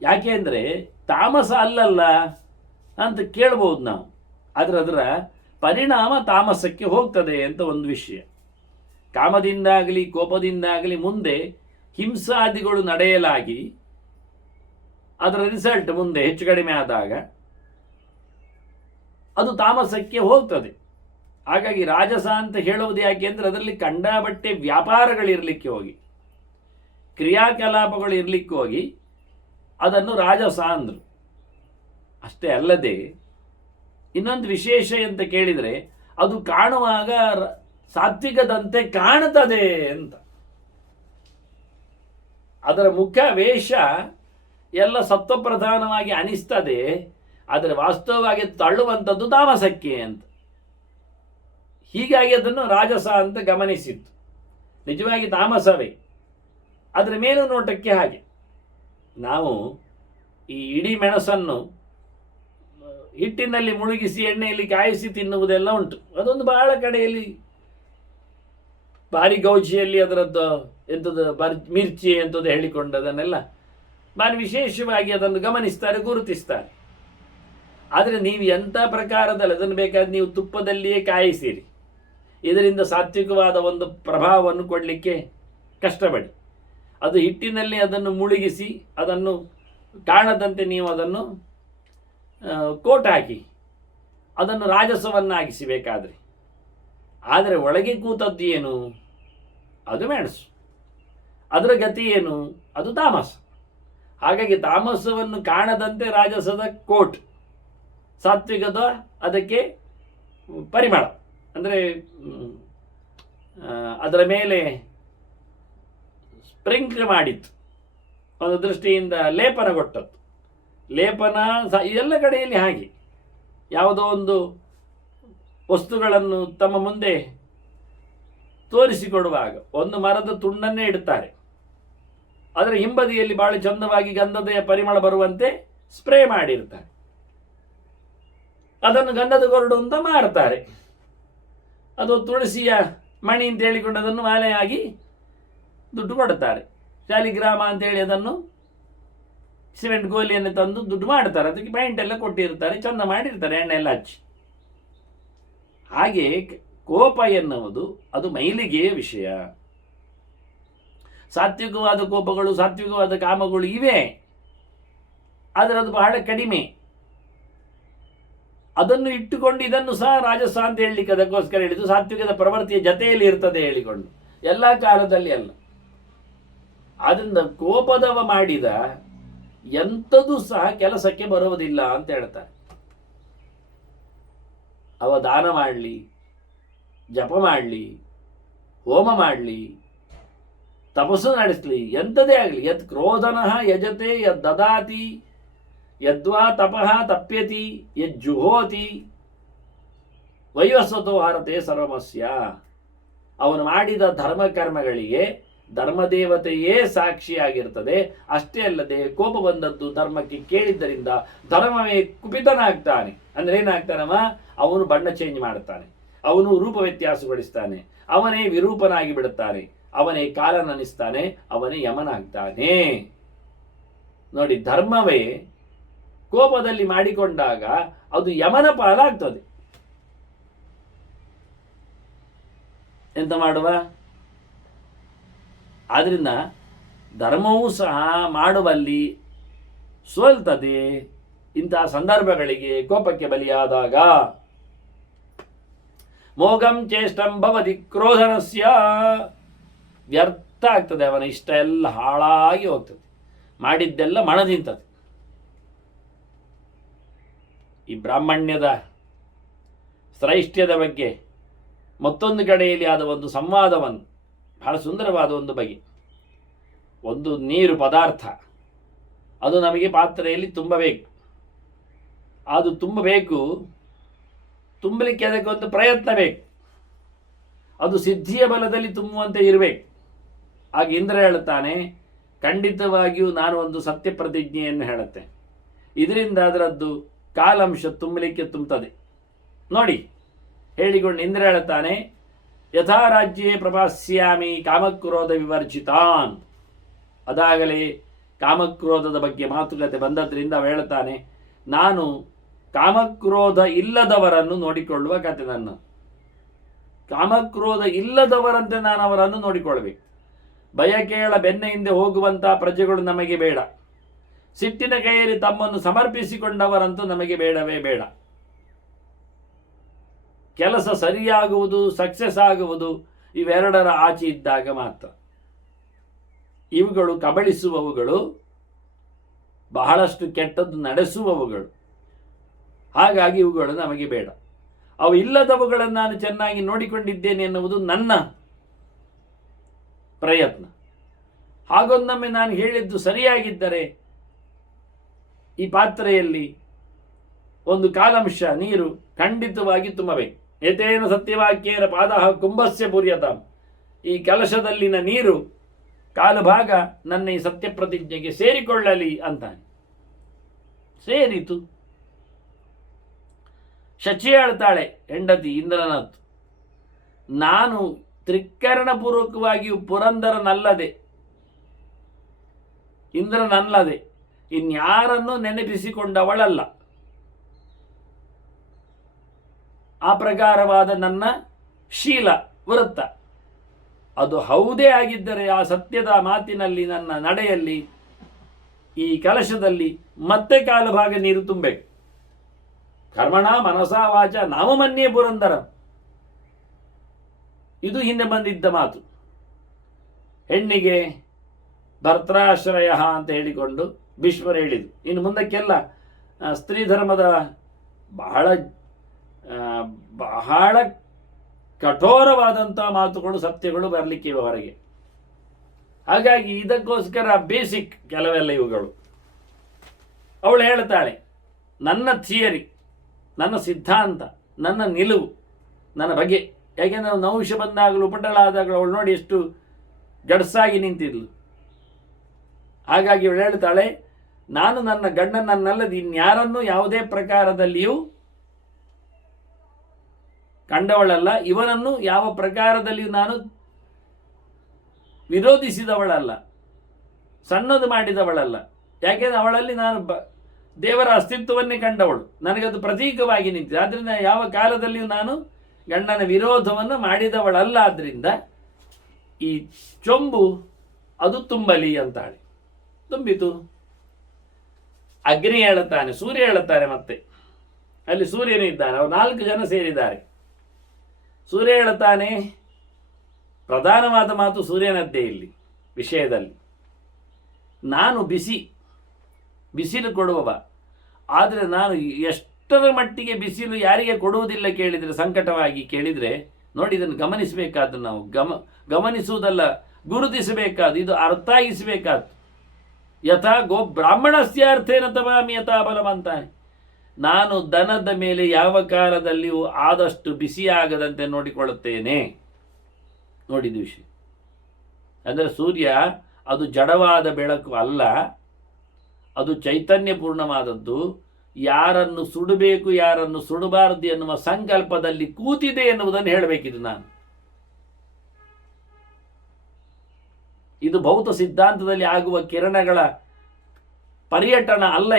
ಯಾಕೆ ಅಂದರೆ ತಾಮಸ ಅಲ್ಲಲ್ಲ ಅಂತ ಕೇಳ್ಬೋದು ನಾವು. ಆದರೆ ಅದರ ಪರಿಣಾಮ ತಾಮಸಕ್ಕೆ ಹೋಗ್ತದೆ ಅಂತ ಒಂದು ವಿಷಯ. ಕಾಮದಿಂದಾಗಲಿ ಕೋಪದಿಂದಾಗಲಿ ಮುಂದೆ ಹಿಂಸಾದಿಗಳು ನಡೆಯಲಾಗಿ ಅದರ ರಿಸಲ್ಟ್ ಮುಂದೆ ಹೆಚ್ಚು ಕಡಿಮೆ ಆದಾಗ ಅದು ತಾಮಸಕ್ಕೆ ಹೋಗ್ತದೆ. ಹಾಗಾಗಿ ರಾಜಸ ಅಂತ ಹೇಳುವುದು ಯಾಕೆ ಅಂದರೆ ಅದರಲ್ಲಿ ಕಂಡಾಬಟ್ಟೆ ವ್ಯಾಪಾರಗಳಿರಲಿಕ್ಕೆ ಹೋಗಿ, ಕ್ರಿಯಾಕಲಾಪಗಳು ಇರಲಿಕ್ಕೆ ಹೋಗಿ ಅದನ್ನು ರಾಜಸ ಅಂದರು. ಅಷ್ಟೇ ಅಲ್ಲದೆ ಇನ್ನೊಂದು ವಿಶೇಷ ಅಂತ ಕೇಳಿದರೆ ಅದು ಕಾಣುವಾಗ ಸಾತ್ವಿಕದಂತೆ ಕಾಣುತ್ತದೆ ಅಂತ. ಅದರ ಮುಖ ವೇಷ ಎಲ್ಲ ಸತ್ವಪ್ರಧಾನವಾಗಿ ಅನಿಸ್ತದೆ, ಆದರೆ ವಾಸ್ತವವಾಗಿ ತಳ್ಳುವಂಥದ್ದು ತಾಮಸಕ್ಕೆ ಅಂತ. ಹೀಗಾಗಿ ಅದನ್ನು ರಾಜಸ ಅಂತ ಗಮನಿಸಿತ್ತು. ನಿಜವಾಗಿ ತಾಮಸವೇ, ಅದರ ಮೇಲು ನೋಟಕ್ಕೆ ಹಾಗೆ. ನಾವು ಈ ಇಡೀ ಮೆಣಸನ್ನು ಹಿಟ್ಟಿನಲ್ಲಿ ಮುಳುಗಿಸಿ ಎಣ್ಣೆಯಲ್ಲಿ ಕಾಯಿಸಿ ತಿನ್ನುವುದೆಲ್ಲ ಉಂಟು. ಅದೊಂದು ಬಹಳ ಕಡೆಯಲ್ಲಿ ಭಾರಿ ಗೌಜಿಯಲ್ಲಿ ಅದರದ್ದು ಎಂಥದ್ದು ಮಿರ್ಚಿ ಎಂಥದ್ದು ಹೇಳಿಕೊಂಡು ಅದನ್ನೆಲ್ಲ ಭಾರಿ ವಿಶೇಷವಾಗಿ ಅದನ್ನು ಗಮನಿಸ್ತಾರೆ, ಗುರುತಿಸ್ತಾರೆ. ಆದರೆ ನೀವು ಎಂಥ ಪ್ರಕಾರದಲ್ಲಿ ಅದನ್ನು ಬೇಕಾದ್ರೆ ನೀವು ತುಪ್ಪದಲ್ಲಿಯೇ ಕಾಯಿಸಿರಿ, ಇದರಿಂದ ಸಾತ್ವಿಕವಾದ ಒಂದು ಪ್ರಭಾವವನ್ನು ಕೊಡಲಿಕ್ಕೆ ಕಷ್ಟಪಡಿ. ಅದು ಹಿಟ್ಟಿನಲ್ಲಿ ಅದನ್ನು ಮುಳುಗಿಸಿ ಅದನ್ನು ಕಾಣದಂತೆ ನೀವು ಅದನ್ನು ಕೋಟ್ ಹಾಕಿ ಅದನ್ನು ರಾಜಸವನ್ನಾಗಿಸಬೇಕಾದ್ರೆ, ಆದರೆ ಒಳಗೆ ಕೂತದ್ದು ಏನು? ಅದು ಮೆಣಸು. ಅದರ ಗತಿ ಏನು? ಅದು ತಾಮಸ. ಹಾಗಾಗಿ ತಾಮಸವನ್ನು ಕಾಣದಂತೆ ರಾಜಸದ ಕೋಟ್, ಸಾತ್ವಿಕದ ಅದಕ್ಕೆ ಪರಿಮಳ, ಅಂದರೆ ಅದರ ಮೇಲೆ ಸ್ಪ್ರಿಂಕ್ಲ್ ಮಾಡಿತ್ತು, ಒಂದು ದೃಷ್ಟಿಯಿಂದ ಲೇಪನಗೊಟ್ಟದ್ದು. ಲೇಪನ ಎಲ್ಲ ಕಡೆಯಲ್ಲಿ ಹಾಗೆ ಯಾವುದೋ ಒಂದು ವಸ್ತುಗಳನ್ನು ತಮ್ಮ ಮುಂದೆ ತೋರಿಸಿಕೊಡುವಾಗ ಒಂದು ಮರದ ತುಂಡನ್ನೇ ಇಡುತ್ತಾರೆ, ಅದರ ಹಿಂಬದಿಯಲ್ಲಿ ಬಹಳ ಚಂದವಾಗಿ ಗಂಧದ ಪರಿಮಳ ಬರುವಂತೆ ಸ್ಪ್ರೇ ಮಾಡಿರ್ತಾರೆ. ಅದನ್ನು ಗಂಧದ ಗೊರಡು ಅಂತ ಮಾರ್ತಾರೆ. ಅದು ತುಳಸಿಯ ಮಣಿ ಅಂತ ಹೇಳಿಕೊಂಡು ಅದನ್ನು ಮಾಲೆಯಾಗಿ ದುಡ್ಡು ಕೊಡುತ್ತಾರೆ. ಶಾಲಿಗ್ರಾಮ ಅಂತೇಳಿ ಅದನ್ನು ಸಿಮೆಂಟ್ ಗೋಲಿಯನ್ನು ತಂದು ದುಡ್ಡು ಮಾಡ್ತಾರೆ. ಅದಕ್ಕೆ ಪೈಂಟ್ ಎಲ್ಲ ಕೊಟ್ಟಿರ್ತಾರೆ, ಚಂದ ಮಾಡಿರ್ತಾರೆ, ಎಣ್ಣೆ ಎಲ್ಲ ಹಚ್ಚಿ. ಹಾಗೆ ಕೋಪ ಎನ್ನುವುದು ಅದು ಮೈಲಿಗೆಯ ವಿಷಯ. ಸಾತ್ವಿಕವಾದ ಕೋಪಗಳು, ಸಾತ್ವಿಕವಾದ ಕಾಮಗಳು ಇವೆ, ಆದರೆ ಅದು ಬಹಳ ಕಡಿಮೆ. ಅದನ್ನು ಇಟ್ಟುಕೊಂಡು ಇದನ್ನು ಸಹ ರಾಜಸ ಅಂತ ಹೇಳಲಿಕ್ಕೆ ಅದಕ್ಕೋಸ್ಕರ ಹೇಳಿದ್ದು, ಸಾತ್ವಿಕದ ಪ್ರವೃತ್ತಿಯ ಜತೆಯಲ್ಲಿ ಇರ್ತದೆ ಹೇಳಿಕೊಂಡು, ಎಲ್ಲ ಕಾಲದಲ್ಲಿ ಅಲ್ಲ. ಆದ್ದರಿಂದ ಕೋಪದವ ಮಾಡಿದ ಎಂಥದ್ದು ಸಹ ಕೆಲಸಕ್ಕೆ ಬರುವುದಿಲ್ಲ ಅಂತ ಹೇಳ್ತಾರೆ. ಅವ ದಾನ ಮಾಡಲಿ, ಜಪ ಮಾಡಲಿ, ಹೋಮ ಮಾಡಲಿ, ತಪಸ್ಸು ನಡೆಸಲಿ, ಎಂಥದೇ ಆಗಲಿ, ಯತ್ ಕ್ರೋಧನಃ ಯಜತೆ ಯದ್ ದದಾತಿ ಯದ್ವಾ ತಪಃ ತಪ್ಯತಿ ಯಜ್ಜುಹೋತಿ ವೈವಸ್ವತೋ ಹರತೆ ಸರ್ವಮಸ್ಯ. ಅವನು ಮಾಡಿದ ಧರ್ಮಕರ್ಮಗಳಿಗೆ ಧರ್ಮದೇವತೆಯೇ ಸಾಕ್ಷಿಯಾಗಿರ್ತದೆ. ಅಷ್ಟೇ ಅಲ್ಲದೆ ಕೋಪ ಬಂದದ್ದು ಧರ್ಮಕ್ಕೆ ಕೇಳಿದ್ದರಿಂದ ಧರ್ಮವೇ ಕುಪಿತನಾಗ್ತಾನೆ. ಅಂದ್ರೆ ಏನಾಗ್ತಾನವ? ಅವನು ಬಣ್ಣ ಚೇಂಜ್ ಮಾಡ್ತಾನೆ, ಅವನು ರೂಪ ವ್ಯತ್ಯಾಸಗೊಳಿಸ್ತಾನೆ, ಅವನೇ ವಿರೂಪನಾಗಿ ಬಿಡುತ್ತಾನೆ, ಅವನೇ ಕಾಲನನಿಸ್ತಾನೆ, ಅವನೇ ಯಮನಾಗ್ತಾನೆ. ನೋಡಿ, ಧರ್ಮವೇ ಕೋಪದಲ್ಲಿ ಮಾಡಿಕೊಂಡಾಗ ಅದು ಯಮನ ಪಾಲಾಗ್ತದೆ. ಎಂತ ಮಾಡುವ? ಆದ್ರಿಂದ ಧರ್ಮವೂ ಸಹ ಮಾಡುವಲ್ಲಿ ಸೋಲ್ತದೆ ಇಂತಹ ಸಂದರ್ಭಗಳಿಗೆ, ಕೋಪಕ್ಕೆ ಬಲಿಯಾದಾಗ. ಮೋಗಂ ಚೇಷ್ಟಂ ಭವತಿ ಕ್ರೋಧನಸ್ಯ, ವ್ಯರ್ಥ ಆಗ್ತದೆ, ಅವನ ಇಷ್ಟ ಎಲ್ಲ ಹಾಳಾಗಿ ಹೋಗ್ತದೆ, ಮಾಡಿದ್ದೆಲ್ಲ ಮಣದಿಂತದೆ. ಈ ಬ್ರಾಹ್ಮಣ್ಯದ ಶ್ರೈಷ್ಠ್ಯದ ಬಗ್ಗೆ ಮತ್ತೊಂದು ಕಡೆಯಲ್ಲಿ ಆದ ಒಂದು ಸಂವಾದವನ್ನು, ಬಹಳ ಸುಂದರವಾದ ಒಂದು ಬಗೆ, ಒಂದು ನೀರು ಪದಾರ್ಥ ಅದು ನಮಗೆ ಪಾತ್ರೆಯಲ್ಲಿ ತುಂಬಬೇಕು. ಅದು ತುಂಬಬೇಕು, ತುಂಬಲಿಕ್ಕೆ ಅದಕ್ಕೊಂದು ಪ್ರಯತ್ನ ಬೇಕು, ಅದು ಸಿದ್ಧಿಯ ಬಲದಲ್ಲಿ ತುಂಬುವಂತೆ ಇರಬೇಕು. ಆಗ ಇಂದ್ರ ಹೇಳುತ್ತಾನೆ, ಖಂಡಿತವಾಗಿಯೂ ನಾನು ಒಂದು ಸತ್ಯ ಪ್ರತಿಜ್ಞೆಯನ್ನು ಹೇಳುತ್ತೆ, ಇದರಿಂದ ಅದರದ್ದು ಕಾಲಾಂಶ ತುಂಬಲಿಕ್ಕೆ ತುಂಬುತ್ತದೆ ನೋಡಿ ಹೇಳಿಕೊಂಡು ಇಂದ್ರ ಹೇಳುತ್ತಾನೆ, ಯಥಾ ರಾಜ್ಯೇ ಪ್ರಪಾಸ್ಯಾಮಿ ಕಾಮಕ್ರೋಧ ವಿವರ್ಜಿತಾನ್. ಅದಾಗಲೇ ಕಾಮಕ್ರೋಧದ ಬಗ್ಗೆ ಮಾತುಕತೆ ಬಂದದ್ರಿಂದ ಅವ ಹೇಳ್ತಾನೆ, ನಾನು ಕಾಮಕ್ರೋಧ ಇಲ್ಲದವರನ್ನು ನೋಡಿಕೊಳ್ಳುವ ಕತೆ ನನ್ನ. ಕಾಮಕ್ರೋಧ ಇಲ್ಲದವರಂತೆ ನಾನು ಅವರನ್ನು ನೋಡಿಕೊಳ್ಬೇಕು. ಬಯಕೇಳ ಬೆನ್ನ ಹಿಂದೆ ಹೋಗುವಂತಹ ಪ್ರಜೆಗಳು ನಮಗೆ ಬೇಡ. ಸಿಟ್ಟಿನ ಕೈಯಲ್ಲಿ ತಮ್ಮನ್ನು ಸಮರ್ಪಿಸಿಕೊಂಡವರಂತೂ ನಮಗೆ ಬೇಡವೇ ಬೇಡ. ಕೆಲಸ ಸರಿಯಾಗುವುದು, ಸಕ್ಸಸ್ ಆಗುವುದು ಇವೆರಡರ ಆಚೆ ಇದ್ದಾಗ ಮಾತ್ರ. ಇವುಗಳು ಕಬಳಿಸುವವುಗಳು, ಬಹಳಷ್ಟು ಕೆಟ್ಟದ್ದು ನಡೆಸುವವುಗಳು. ಹಾಗಾಗಿ ಇವುಗಳು ನಮಗೆ ಬೇಡ. ಅವು ಇಲ್ಲದವುಗಳನ್ನು ನಾನು ಚೆನ್ನಾಗಿ ನೋಡಿಕೊಂಡಿದ್ದೇನೆ ಎನ್ನುವುದು ನನ್ನ ಪ್ರಯತ್ನ. ಹಾಗೊಂದೊಮ್ಮೆ ನಾನು ಹೇಳಿದ್ದು ಸರಿಯಾಗಿದ್ದರೆ ಈ ಪಾತ್ರೆಯಲ್ಲಿ ಒಂದು ಕಾಲಂಶ ನೀರು ಖಂಡಿತವಾಗಿ ತುಂಬಬೇಕು. ಏತೇನ ಸತ್ಯವಾಕ್ಯೇನ ಪಾದಃ ಕುಂಭಸ್ಯ ಪೂರ್ಯತಾಂ. ಈ ಕಲಶದಲ್ಲಿನ ನೀರು ಕಾಲು ಭಾಗ ನನ್ನ ಈ ಸತ್ಯ ಪ್ರತಿಜ್ಞೆಗೆ ಸೇರಿಕೊಳ್ಳಲಿ ಅಂತಾನೆ. ಸೇರಿತು. ಶಚಿ ಹೇಳ್ತಾಳೆ, ಹೆಂಡತಿ ಇಂದ್ರನತ್ತು, ನಾನು ತ್ರಿಕರಣಪೂರ್ವಕವಾಗಿಯೂ ಪುರಂದರನಲ್ಲದೆ, ಇಂದ್ರನಲ್ಲದೆ ಇನ್ಯಾರನ್ನೂ ನೆನಪಿಸಿಕೊಂಡವಳಲ್ಲ. ಆ ಪ್ರಕಾರವಾದ ನನ್ನ ಶೀಲ ವೃತ್ತ ಅದು ಹೌದೇ ಆಗಿದ್ದರೆ ಆ ಸತ್ಯದ ಮಾತಿನಲ್ಲಿ, ನನ್ನ ನಡೆಯಲ್ಲಿ, ಈ ಕಲಶದಲ್ಲಿ ಮತ್ತೆ ಕಾಲು ಭಾಗ ನೀರು ತುಂಬಬೇಕು. ಕರ್ಮಣ ಮನಸಾ ವಾಚ ನಾಮಮನ್ಯೇ ಪುರಂದರ. ಇದು ಹಿಂದೆ ಬಂದಿದ್ದ ಮಾತು. ಹೆಣ್ಣಿಗೆ ಭರ್ತ್ರಾಶ್ರಯ ಅಂತ ಹೇಳಿಕೊಂಡು ಭೀಷ್ಮರು ಹೇಳಿದರು. ಇನ್ನು ಮುಂದಕ್ಕೆಲ್ಲ ಸ್ತ್ರೀ ಧರ್ಮದ ಬಹಳ ಬಹಳ ಕಠೋರವಾದಂಥ ಮಾತುಗಳು, ಸತ್ಯಗಳು ಬರಲಿಕ್ಕೆ ಹೊರಗೆ. ಹಾಗಾಗಿ ಇದಕ್ಕೋಸ್ಕರ ಬೇಸಿಕ್ ಕೆಲವೆಲ್ಲ ಇವುಗಳು. ಅವಳು ಹೇಳ್ತಾಳೆ, ನನ್ನ ಥಿಯರಿ, ನನ್ನ ಸಿದ್ಧಾಂತ, ನನ್ನ ನಿಲುವು, ನನ್ನ ಬಗೆ. ಯಾಕೆಂದರೆ ನೌಷ ಬಂದಾಗಲೂ, ಉಪಟಳ ಆದಾಗಲೂ ಅವಳು ನೋಡಿ ಎಷ್ಟು ಗಡ್ಸಾಗಿ ನಿಂತಿದ್ಲು. ಹಾಗಾಗಿ ಅವಳು ಹೇಳ್ತಾಳೆ, ನಾನು ನನ್ನ ಗಂಡನನ್ನಲ್ಲದೆ ಇನ್ಯಾರನ್ನೂ ಯಾವುದೇ ಪ್ರಕಾರದಲ್ಲಿಯೂ ಕಂಡವಳಲ್ಲ. ಇವನನ್ನು ಯಾವ ಪ್ರಕಾರದಲ್ಲಿಯೂ ನಾನು ವಿರೋಧಿಸಿದವಳಲ್ಲ, ಸಣ್ಣದು ಮಾಡಿದವಳಲ್ಲ. ಯಾಕೆಂದರೆ ಅವಳಲ್ಲಿ ನಾನು ದೇವರ ಅಸ್ತಿತ್ವವನ್ನೇ ಕಂಡವಳು. ನನಗದು ಪ್ರತೀಕವಾಗಿ ನಿಂತಿದೆ. ಆದ್ದರಿಂದ ಯಾವ ಕಾಲದಲ್ಲಿಯೂ ನಾನು ಗಂಡನ ವಿರೋಧವನ್ನು ಮಾಡಿದವಳಲ್ಲ. ಆದ್ದರಿಂದ ಈ ಚೊಂಬು ಅದು ತುಂಬಲಿ ಅಂತಾಳೆ. ತುಂಬಿತು. ಅಗ್ನಿ ಹೇಳುತ್ತಾನೆ, ಸೂರ್ಯ ಹೇಳುತ್ತಾನೆ. ಮತ್ತೆ ಅಲ್ಲಿ ಸೂರ್ಯನು ಇದ್ದಾನೆ. ಅವರು 4 ಜನ ಸೇರಿದ್ದಾರೆ. ಸೂರ್ಯ ಹೇಳುತ್ತಾನೆ, ಪ್ರಧಾನವಾದ ಮಾತು ಸೂರ್ಯನದ್ದೇ ಇಲ್ಲಿ ವಿಷಯದಲ್ಲಿ. ನಾನು ಬಿಸಿಲು ಕೊಡುವವ. ಆದರೆ ನಾನು ಎಷ್ಟರ ಮಟ್ಟಿಗೆ ಬಿಸಿಲು ಯಾರಿಗೆ ಕೊಡುವುದಿಲ್ಲ ಕೇಳಿದರೆ, ಸಂಕಟವಾಗಿ ಕೇಳಿದರೆ, ನೋಡಿ ಇದನ್ನು ಗಮನಿಸಬೇಕಾದ್ದು ನಾವು. ಗಮನಿಸುವುದಲ್ಲ, ಗುರುತಿಸಬೇಕಾದ್ದು. ಇದು ಅರ್ಥಾಗಿಸಬೇಕಾದ್ದು. ಯಥಾ ಗೋ ಬ್ರಾಹ್ಮಣಸ್ಯಾರ್ಥೇನ ತಮಾಮಿ ಯಥಾ ಬಲಂ ಅಂತಾನೆ. ನಾನು ದನದ ಮೇಲೆ ಯಾವ ಕಾಲದಲ್ಲಿಯೂ ಆದಷ್ಟು ಬಿಸಿಯಾಗದಂತೆ ನೋಡಿಕೊಳ್ಳುತ್ತೇನೆ. ನೋಡಿದ ವಿಷಯ ಅಂದರೆ ಸೂರ್ಯ ಅದು ಜಡವಾದ ಬೆಳಕು ಅಲ್ಲ, ಅದು ಚೈತನ್ಯಪೂರ್ಣವಾದದ್ದು. ಯಾರನ್ನು ಸುಡಬೇಕು, ಯಾರನ್ನು ಸುಡಬಾರದು ಎನ್ನುವ ಸಂಕಲ್ಪದಲ್ಲಿ ಕೂತಿದೆ ಎನ್ನುವುದನ್ನು ಹೇಳಬೇಕಿದು ನಾನು. ಇದು ಭೌತ ಸಿದ್ಧಾಂತದಲ್ಲಿ ಆಗುವ ಕಿರಣಗಳ ಪರ್ಯಟನ ಅಲ್ಲ.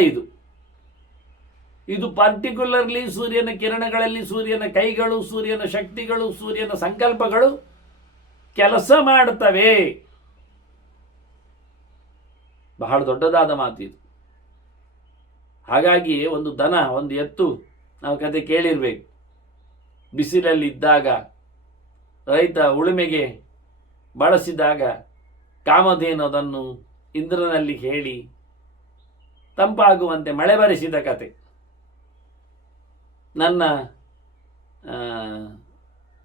ಇದು ಪರ್ಟಿಕ್ಯುಲರ್ಲಿ ಸೂರ್ಯನ ಕಿರಣಗಳಲ್ಲಿ ಸೂರ್ಯನ ಕೈಗಳು, ಸೂರ್ಯನ ಶಕ್ತಿಗಳು, ಸೂರ್ಯನ ಸಂಕಲ್ಪಗಳು ಕೆಲಸ ಮಾಡುತ್ತವೆ. ಬಹಳ ದೊಡ್ಡದಾದ ಮಾತು ಇದು. ಹಾಗಾಗಿ ಒಂದು ದನ, ಒಂದು ಎತ್ತು, ನಾವು ಕತೆ ಕೇಳಿರ್ಬೇಕು. ಬಿಸಿಲಲ್ಲಿದ್ದಾಗ ರೈತ ಉಳುಮೆಗೆ ಬಳಸಿದಾಗ ಕಾಮಧೇನು ಅದನ್ನು ಇಂದ್ರನಲ್ಲಿ ಹೇಳಿ ತಂಪಾಗುವಂತೆ ಮಳೆ ಬರೆಸಿದ ಕತೆ. ನನ್ನ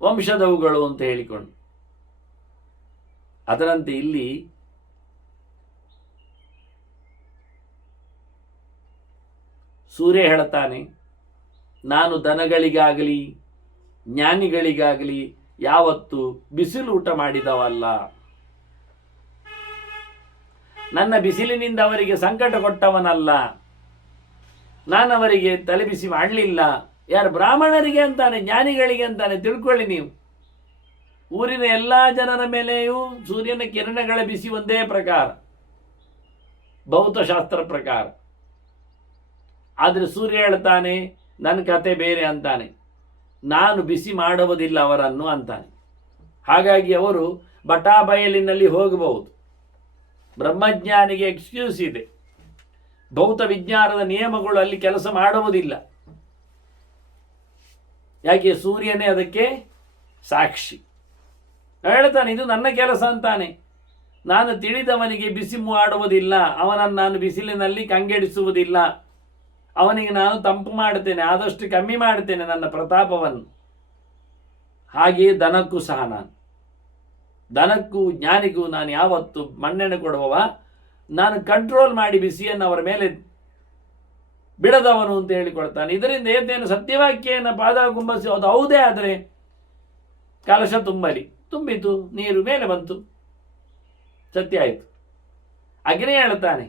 ವಂಶದವುಗಳು ಅಂತ ಹೇಳಿಕೊಂಡು. ಅದರಂತೆ ಇಲ್ಲಿ ಸೂರ್ಯ ಹೇಳುತ್ತಾನೆ, ನಾನು ದನಗಳಿಗಾಗಲಿ ಜ್ಞಾನಿಗಳಿಗಾಗಲಿ ಯಾವತ್ತು ಬಿಸಿಲು ಊಟ ಮಾಡಿದವಲ್ಲ. ನನ್ನ ಬಿಸಿಲಿನಿಂದ ಅವರಿಗೆ ಸಂಕಟ ಕೊಟ್ಟವನಲ್ಲ. ನಾನು ಅವರಿಗೆ ತಲೆಬಿಸಿ ಮಾಡಲಿಲ್ಲ. ಯಾರು ಬ್ರಾಹ್ಮಣರಿಗೆ ಅಂತಾನೆ, ಜ್ಞಾನಿಗಳಿಗೆ ಅಂತಾನೆ. ತಿಳ್ಕೊಳ್ಳಿ ನೀವು. ಊರಿನ ಎಲ್ಲ ಜನರ ಮೇಲೆಯೂ ಸೂರ್ಯನ ಕಿರಣಗಳ ಬಿಸಿ ಒಂದೇ ಪ್ರಕಾರ. ಭೌತಶಾಸ್ತ್ರ ಪ್ರಕಾರ. ಆದರೆ ಸೂರ್ಯ ಹೇಳ್ತಾನೆ ನನ್ನ ಕತೆ ಬೇರೆ ಅಂತಾನೆ, ನಾನು ಬಿಸಿ ಮಾಡುವುದಿಲ್ಲ ಅವರನ್ನು ಅಂತಾನೆ. ಹಾಗಾಗಿ ಅವರು ಬಟಾಬಯಲಿನಲ್ಲಿ ಹೋಗಬಹುದು. ಬ್ರಹ್ಮಜ್ಞಾನಿಗೆ ಎಕ್ಸ್ಕ್ಯೂಸ್ ಇದೆ, ಭೌತ ವಿಜ್ಞಾನದ ನಿಯಮಗಳು ಅಲ್ಲಿ ಕೆಲಸ ಮಾಡುವುದಿಲ್ಲ. ಯಾಕೆ? ಸೂರ್ಯನೇ ಅದಕ್ಕೆ ಸಾಕ್ಷಿ. ಹೇಳ್ತಾನೆ ಇದು ನನ್ನ ಕೆಲಸ ಅಂತಾನೆ. ನಾನು ತಿಳಿದವನಿಗೆ ಬಿಸಿ ಮಾಡುವುದಿಲ್ಲ, ಅವನನ್ನು ನಾನು ಬಿಸಿಲಿನಲ್ಲಿ ಕಂಗೆಡಿಸುವುದಿಲ್ಲ, ಅವನಿಗೆ ನಾನು ತಂಪು ಮಾಡುತ್ತೇನೆ, ಆದಷ್ಟು ಕಮ್ಮಿ ಮಾಡುತ್ತೇನೆ ನನ್ನ ಪ್ರತಾಪವನ್ನು. ಹಾಗೆಯೇ ದನಕ್ಕೂ ಸಹ ದನಕ್ಕೂ ಜ್ಞಾನಿಗೂ ನಾನು ಯಾವತ್ತು ಮಣ್ಣೆಣ್ಣೆ ಕೊಡುವವ, ನಾನು ಕಂಟ್ರೋಲ್ ಮಾಡಿ ಬಿಸಿಯನ್ನು ಅವರ ಮೇಲೆ ಬಿಡದವನು ಅಂತ ಹೇಳಿಕೊಡ್ತಾನೆ. ಇದರಿಂದ ಏತೇನು ಸತ್ಯವಾಕ್ಯನ ಪಾದ ಕುಂಭಸಿ ಅದು ಹೌದೇ ಆದರೆ ಕಲಶ ತುಂಬಿತು, ನೀರು ಮೇಲೆ ಬಂತು, ಸತ್ಯ ಆಯಿತು. ಅಗ್ನಿ ಹೇಳ್ತಾನೆ